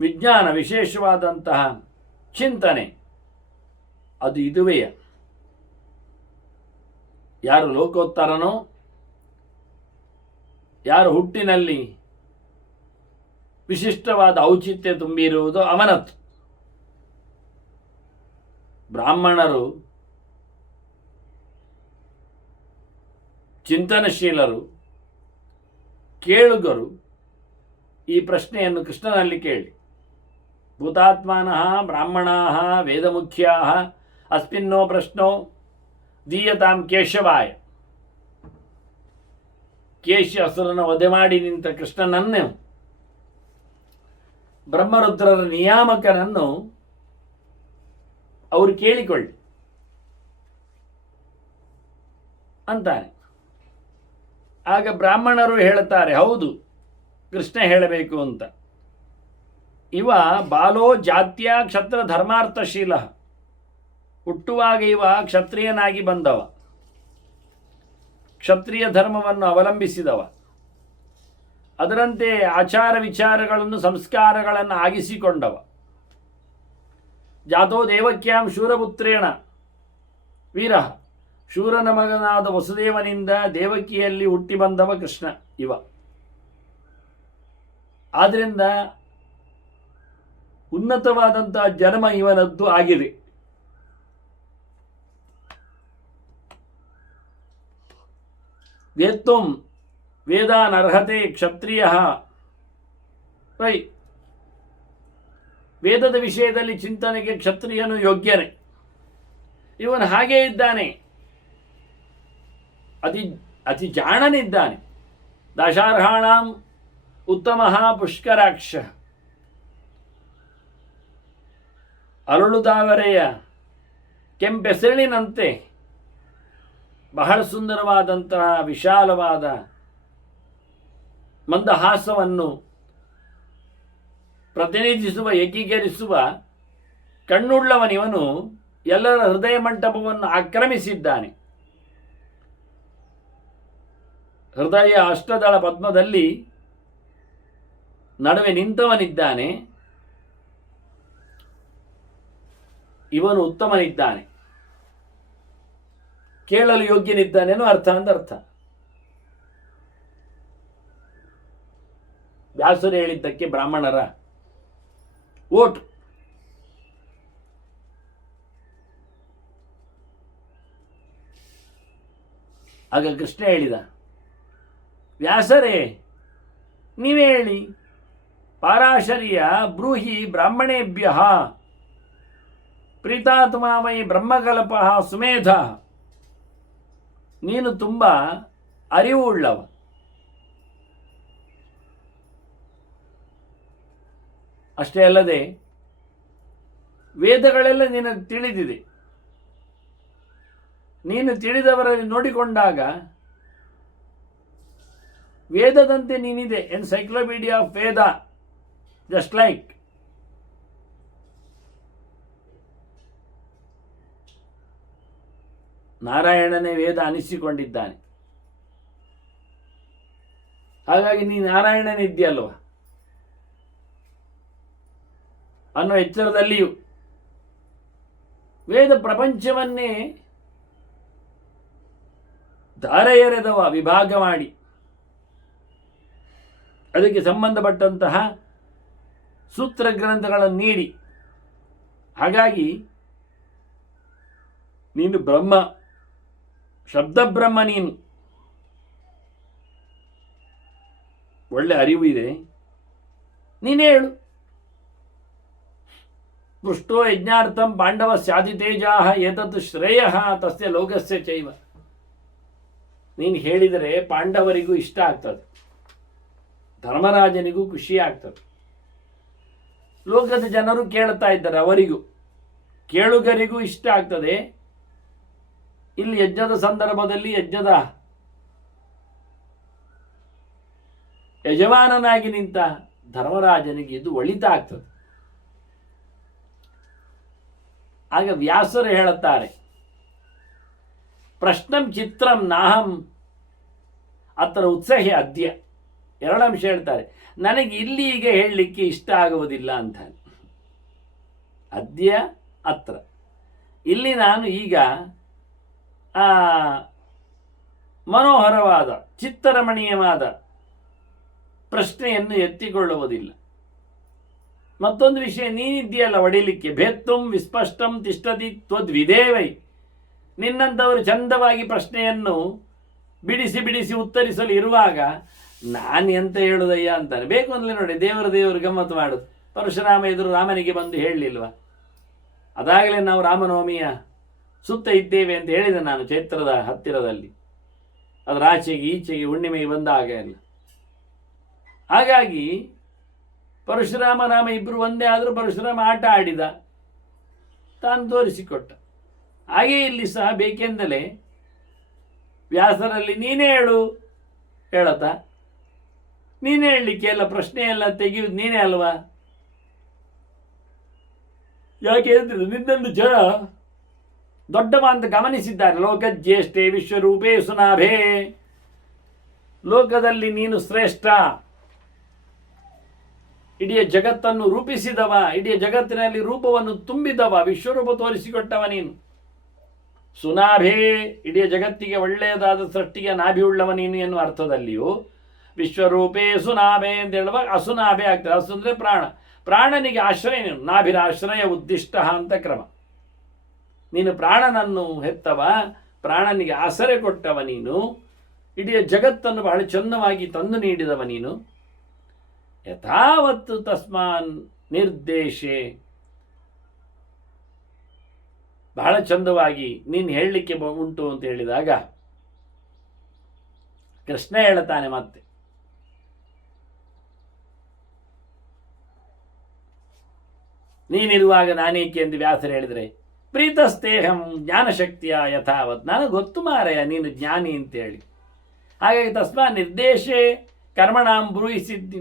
ವಿಜ್ಞಾನ, ವಿಶೇಷವಾದಂತಹ ಚಿಂತನೆ, ಅದು ಇದುವೇ. ಯಾರು ಲೋಕೋತ್ತರನೋ, ಯಾರು ಹುಟ್ಟಿನಲ್ಲಿ ವಿಶಿಷ್ಟವಾದ ಔಚಿತ್ಯ ತುಂಬಿರುವುದೋ ಅವನತ್ತು. ಬ್ರಾಹ್ಮಣರು ಚಿಂತನಶೀಲರು, ಕೇಳುಗರು. ಈ ಪ್ರಶ್ನೆಯನ್ನು ಕೃಷ್ಣನಲ್ಲಿ ಕೇಳಿ. ಭೂತಾತ್ಮಾನಃ ಬ್ರಾಹ್ಮಣಾಃ ವೇದಮುಖ್ಯಾಃ ಅಸ್ಮಿನ್ನೋ ಪ್ರಶ್ನೋ ದೀಯತಾಂ ಕೇಶವಾಯ. ಕೇಶ ಅಸುರನ ವಧೆ ಮಾಡಿ ನಿಂತ ಕೃಷ್ಣನನ್ನು, ಬ್ರಹ್ಮರುದ್ರರ ನಿಯಾಮಕನನ್ನು ಅವರು ಕೇಳಿಕೊಳ್ಳಿ ಅಂತಾನೆ. ಆಗ ಬ್ರಾಹ್ಮಣರು ಹೇಳುತ್ತಾರೆ, ಹೌದು ಕೃಷ್ಣ ಹೇಳಬೇಕು ಅಂತ. ಇವ ಬಾಲೋ ಜಾತ್ಯ ಕ್ಷತ್ರ ಧರ್ಮಾರ್ಥಶೀಲ. ಹುಟ್ಟುವಾಗ ಇವ ಕ್ಷತ್ರಿಯನಾಗಿ ಬಂದವ, ಕ್ಷತ್ರಿಯ ಧರ್ಮವನ್ನು ಅವಲಂಬಿಸಿದವ, ಅದರಂತೆ ಆಚಾರ ವಿಚಾರಗಳನ್ನು ಸಂಸ್ಕಾರಗಳನ್ನು ಆಗಿಸಿಕೊಂಡವ. ಜಾತೋ ದೇವಕ್ಯಾಂ ಶೂರಪುತ್ರೇಣ ವೀರ. ಶೂರನ ಮಗನಾದ ವಸುದೇವನಿಂದ ದೇವಕಿಯಲ್ಲಿ ಹುಟ್ಟಿ ಬಂದವ ಕೃಷ್ಣ ಇವ. ಆದ್ದರಿಂದ ಉನ್ನತವಾದಂತಹ ಜನ್ಮ ಇವನದ್ದು ಆಗಿದೆ. ವೇತ್ತೋಂ ವೇದಾನ್ ಅರ್ಹತೆ ಕ್ಷತ್ರಿಯ. ವೇದದ ವಿಷಯದಲ್ಲಿ ಚಿಂತನೆಗೆ ಕ್ಷತ್ರಿಯನು ಯೋಗ್ಯನೇ. ಇವನು ಹಾಗೇ ಇದ್ದಾನೆ, ಅತಿ ಜಾಣನಿದ್ದಾನೆ. ದಾಶಾರ್ಹಾಣಾಂ ಉತ್ತಮ ಪುಷ್ಕರಾಕ್ಷ, ಅರಳುದಾವರೆಯ ಕೆಂಪೆಸಳಿನಂತೆ ಬಹಳ ಸುಂದರವಾದಂತಹ ವಿಶಾಲವಾದ ಮಂದಹಾಸವನ್ನು ಪ್ರತಿನಿಧಿಸುವ, ಏಕೀಕರಿಸುವ ಕಣ್ಣುಳ್ಳವನಿವನು ಎಲ್ಲರ ಹೃದಯ ಮಂಟಪವನ್ನು ಆಕ್ರಮಿಸಿದ್ದಾನೆ. ಹೃದಯ ಅಷ್ಟದಳ ಪದ್ಮದಲ್ಲಿ ನಡುವೆ ನಿಂತವನಿದ್ದಾನೆ. ಇವನು ಉತ್ತಮನಿದ್ದಾನೆ, ಕೇಳಲು ಯೋಗ್ಯನಿದ್ದಾನೇನೋ ಅರ್ಥ ಅಂದರ್ಥ. ವ್ಯಾಸರು ಹೇಳಿದ್ದಕ್ಕೆ ಬ್ರಾಹ್ಮಣರ ಓಟು. ಆಗ ಕೃಷ್ಣ ಹೇಳಿದ, ವ್ಯಾಸರೇ ನೀವೇ ಹೇಳಿ, ಪಾರಾಶರ್ಯ ಬ್ರೂಹಿ ಬ್ರಾಹ್ಮಣೇಭ್ಯ ಪ್ರೀತಾತ್ಮಾಮಯಿ ಬ್ರಹ್ಮಕಲ್ಪ ಸುಮೇಧ. ನೀನು ತುಂಬ ಅರಿವು ಉಳ್ಳವ, ಅಷ್ಟೇ ಅಲ್ಲದೆ ವೇದಗಳೆಲ್ಲ ನಿನಗೆ ತಿಳಿದಿದೆ. ನೀನು ತಿಳಿದವರಲ್ಲಿ ನೋಡಿಕೊಂಡಾಗ ವೇದದಂತೆ ನೀನಿದೆ, encyclopaedia of Veda, just like. ನಾರಾಯಣನೇ ವೇದ ಅನಿಸಿಕೊಂಡಿದ್ದಾನೆ. ಹಾಗಾಗಿ ನೀ ನಾರಾಯಣನಿದ್ದೀಯಲ್ವ ಅನ್ನೋ ಎಚ್ಚರದಲ್ಲಿಯೂ ವೇದ ಪ್ರಪಂಚವನ್ನೇ ಧಾರೆ ಎರೆದವ, ವಿಭಾಗ ಮಾಡಿ ಅದಕ್ಕೆ ಸಂಬಂಧಪಟ್ಟಂತಹ ಸೂತ್ರ ಗ್ರಂಥಗಳನ್ನು ನೀಡಿ. ಹಾಗಾಗಿ ನೀನು ಬ್ರಹ್ಮ, ಶಬ್ದಬ್ರಹ್ಮ. ನೀನು ಒಳ್ಳೆ ಅರಿವು ಇದೆ, ನೀನೇ ಹೇಳು. ಪೃಷ್ಟೋ ಯಜ್ಞಾರ್ಥಂ ಪಾಂಡವ ಸ್ಯಾದಿತೇಜಾ ಏತತ್ ಶ್ರೇಯ ತಸ್ಯ ಲೋಕಸ್ಯ ಚೈವ. ನೀನು ಹೇಳಿದರೆ ಪಾಂಡವರಿಗೂ ಇಷ್ಟ ಆಗ್ತದೆ, ಧರ್ಮರಾಜನಿಗೂ ಖುಷಿ ಆಗ್ತದೆ, ಲೋಕದ ಜನರು ಕೇಳ್ತಾ ಇದ್ದಾರೆ, ಅವರಿಗೂ ಕೇಳುಗರಿಗೂ ಇಷ್ಟ ಆಗ್ತದೆ. ಇಲ್ಲಿ ಯಜ್ಞದ ಸಂದರ್ಭದಲ್ಲಿ ಯಜ್ಞದ ಯಜಮಾನನಾಗಿ ನಿಂತ ಧರ್ಮರಾಜನಿಗೆ ಇದು ಒಳಿತಾಗ್ತದೆ. ಆಗ ವ್ಯಾಸರು ಹೇಳುತ್ತಾರೆ, ಪ್ರಶ್ನಂ ಚಿತ್ರಂ ನಾಹಂ ಅತ್ರ ಉತ್ಸಾಹಿ ಅದ್ಯ. ಎರಡು ಅಂಶ ಹೇಳ್ತಾರೆ, ನನಗೆ ಇಲ್ಲಿ ಈಗ ಹೇಳಲಿಕ್ಕೆ ಇಷ್ಟ ಆಗುವುದಿಲ್ಲ ಅಂತ. ಅದ್ಯ ಅತ್ರ, ಇಲ್ಲಿ ನಾನು ಈಗ ಮನೋಹರವಾದ ಚಿತ್ತರಮಣೀಯವಾದ ಪ್ರಶ್ನೆಯನ್ನು ಎತ್ತಿಕೊಳ್ಳುವುದಿಲ್ಲ. ಮತ್ತೊಂದು ವಿಷಯ, ನೀನಿದ್ದೀಯಲ್ಲ ಒಡಿಲಿಕ್ಕೆ, ಭೇತ್ತುಂ ವಿಸ್ಪಷ್ಟಂ ತಿಷ್ಟದಿ ತ್ವದ್ವಿದೇವೈ. ನಿನ್ನಂಥವರು ಚಂದವಾಗಿ ಪ್ರಶ್ನೆಯನ್ನು ಬಿಡಿಸಿ ಬಿಡಿಸಿ ಉತ್ತರಿಸಲು ಇರುವಾಗ ನಾನು ಎಂತ ಹೇಳುದಯ್ಯ ಅಂತಾನೆ. ಬೇಕು ಅಂದ್ರೆ ನೋಡಿ, ದೇವರು ಗಮ್ಮತ್ತು ಮಾಡುದು. ಪರಶುರಾಮ ಎದುರು ರಾಮನಿಗೆ ಬಂದು ಹೇಳಲಿಲ್ವ, ಅದಾಗಲೇ ನಾವು ರಾಮನವಮಿಯ ಸುತ್ತ ಇದ್ದೇವೆ ಅಂತ ಹೇಳಿದೆ ನಾನು ಚೈತ್ರದ ಹತ್ತಿರದಲ್ಲಿ. ಅದರ ಆಚೆಗೆ ಈಚೆಗೆ ಹುಣ್ಣಿಮೆಗೆ ಬಂದಾಗ ಎಲ್ಲ. ಹಾಗಾಗಿ ಪರಶುರಾಮ ರಾಮ ಇಬ್ಬರು ಒಂದೇ ಆದರೂ ಪರಶುರಾಮ ಆಟ ಆಡಿದ, ತಾನು ತೋರಿಸಿಕೊಟ್ಟ. ಹಾಗೇ ಇಲ್ಲಿ ಸಹ ಬೇಕೆಂದಲೇ ವ್ಯಾಸರಲ್ಲಿ ನೀನೇ ಹೇಳು ಹೇಳತ್ತ, ನೀನೇ ಹೇಳಲಿಕ್ಕೆ ಎಲ್ಲ ಪ್ರಶ್ನೆ ಎಲ್ಲ ತೆಗೆಯುವುದು ನೀನೇ ಅಲ್ವಾ. ಯಾಕೆ ಹೇಳಿದ್ರು, ನಿನ್ನನ್ನು ಜನ ದೊಡ್ಡವ ಅಂತ ಗಮನಿಸಿದ್ದಾರೆ. ಲೋಕಜ್ಯೇಷ್ಠೆ ವಿಶ್ವರೂಪೇ ಸುನಾಭೇ. ಲೋಕದಲ್ಲಿ ನೀನು ಶ್ರೇಷ್ಠ, ಇಡೀ ಜಗತ್ತನ್ನು ರೂಪಿಸಿದವ, ಇಡೀ ಜಗತ್ತಿನಲ್ಲಿ ರೂಪವನ್ನು ತುಂಬಿದವ, ವಿಶ್ವರೂಪ ತೋರಿಸಿಕೊಟ್ಟವ ನೀನು. ಸುನಾಭೇ, ಇಡೀ ಜಗತ್ತಿಗೆ ಒಳ್ಳೆಯದಾದ ಸೃಷ್ಟಿಗೆ ನಾಭಿ ಉಳ್ಳವ ನೀನು ಎನ್ನುವ ಅರ್ಥದಲ್ಲಿಯೂ ವಿಶ್ವರೂಪೇ ಸುನಾಭೆ ಅಂತ ಹೇಳುವಾಗ ಅಸುನಾಭೆ ಆಗ್ತದೆ. ಅಸು ಅಂದರೆ ಪ್ರಾಣ, ಪ್ರಾಣನಿಗೆ ಆಶ್ರಯ ನೀನು. ನಾಭಿರಾಶ್ರಯ ಉದ್ದಿಷ್ಟ ಅಂತ ಕ್ರಮ. ನೀನು ಪ್ರಾಣನನ್ನು ಹೆತ್ತವ, ಪ್ರಾಣನಿಗೆ ಆಸರೆ ಕೊಟ್ಟವ ನೀನು, ಇಡೀ ಜಗತ್ತನ್ನು ಬಹಳ ಚಂದವಾಗಿ ತಂದು ನೀಡಿದವ ನೀನು. ಯಥಾವತ್ತು ತಸ್ಮಾನ್ ನಿರ್ದೇಶೆ, ಬಹಳ ಚಂದವಾಗಿ ನೀನು ಹೇಳಲಿಕ್ಕೆ ಉಂಟು ಅಂತ ಹೇಳಿದಾಗ ಕೃಷ್ಣ ಹೇಳ್ತಾನೆ ಮತ್ತೆ, ನೀನಿರುವಾಗ ನಾನೇಕೆ ಎಂದು ವ್ಯಾಸರು ಹೇಳಿದರೆ, ಪ್ರೀತಸ್ತೇಹಂ ಜ್ಞಾನಶಕ್ತಿಯ ಯಥಾವತ್, ನನಗೆ ಗೊತ್ತು ಮಾರಾಯ ನೀನು ಜ್ಞಾನಿ ಅಂತೇಳಿ. ಹಾಗಾಗಿ ತಸ್ಮಾ ನಿರ್ದೇಶೇ ಕರ್ಮಣಾಂ ಬ್ರೂಹಿ ಸಿದ್ಧಿ,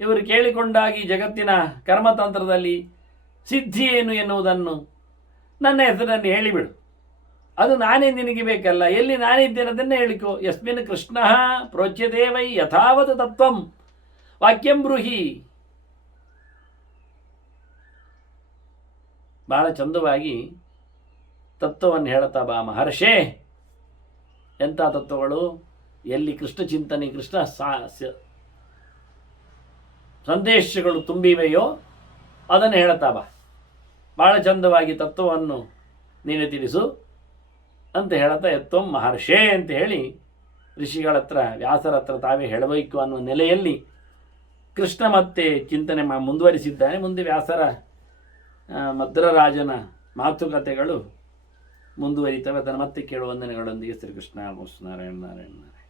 ಇವರು ಕೇಳಿಕೊಂಡಾಗಿ ಜಗತ್ತಿನ ಕರ್ಮತಂತ್ರದಲ್ಲಿ ಸಿದ್ಧಿ ಏನು ಎನ್ನುವುದನ್ನು ನನ್ನ ಹೆಸರನ್ನು ಹೇಳಿಬಿಡು. ಅದು ನಾನೇ ನಿನಗೆ ಬೇಕಲ್ಲ, ಎಲ್ಲಿ ನಾನಿದ್ದೇನೆ ಅದನ್ನೇ ಹೇಳಿಕೋ. ಯಸ್ಮಿನ್ ಕೃಷ್ಣ ಪ್ರೋಚ್ಯತೆ ವೈ ಯಥಾವತ್ ತತ್ವಂ ವಾಕ್ಯಂ ಬ್ರೂಹಿ. ಬಹಳ ಚಂದವಾಗಿ ತತ್ವವನ್ನು ಹೇಳ್ತಾ ಬಾ ಮಹರ್ಷೇ. ಎಂಥ ತತ್ವಗಳು? ಎಲ್ಲಿ ಕೃಷ್ಣ ಚಿಂತನೆ, ಕೃಷ್ಣ ಸಂದೇಶಗಳು ತುಂಬಿವೆಯೋ ಅದನ್ನು ಹೇಳ್ತಾ ಬಾ. ಭಾಳ ಚಂದವಾಗಿ ತತ್ವವನ್ನು ನೀನು ತಿಳಿಸು ಅಂತ ಹೇಳ್ತಾ ಎತ್ತೊಂ ಮಹರ್ಷೇ ಅಂತ ಹೇಳಿ ಋಷಿಗಳ ಹತ್ರ, ವ್ಯಾಸರ ಹತ್ರ ತಾವೇ ಹೇಳಬೇಕು ಅನ್ನುವ ನೆಲೆಯಲ್ಲಿ ಕೃಷ್ಣ ಮತ್ತೆ ಚಿಂತನೆ ಮುಂದುವರಿಸಿದ್ದಾನೆ. ಮುಂದೆ ವ್ಯಾಸರ ಮದ್ರರಾಜನ ಮಾತುಕತೆಗಳು ಮುಂದುವರಿತವೆ. ಅದನ್ನು ಮತ್ತೆ ಕೇಳುವ ವಂದನೆಗಳೊಂದಿಗೆ ಶ್ರೀಕೃಷ್ಣ ನಾರಾಯಣ ನಾರಾಯಣ ನಾರಾಯಣ.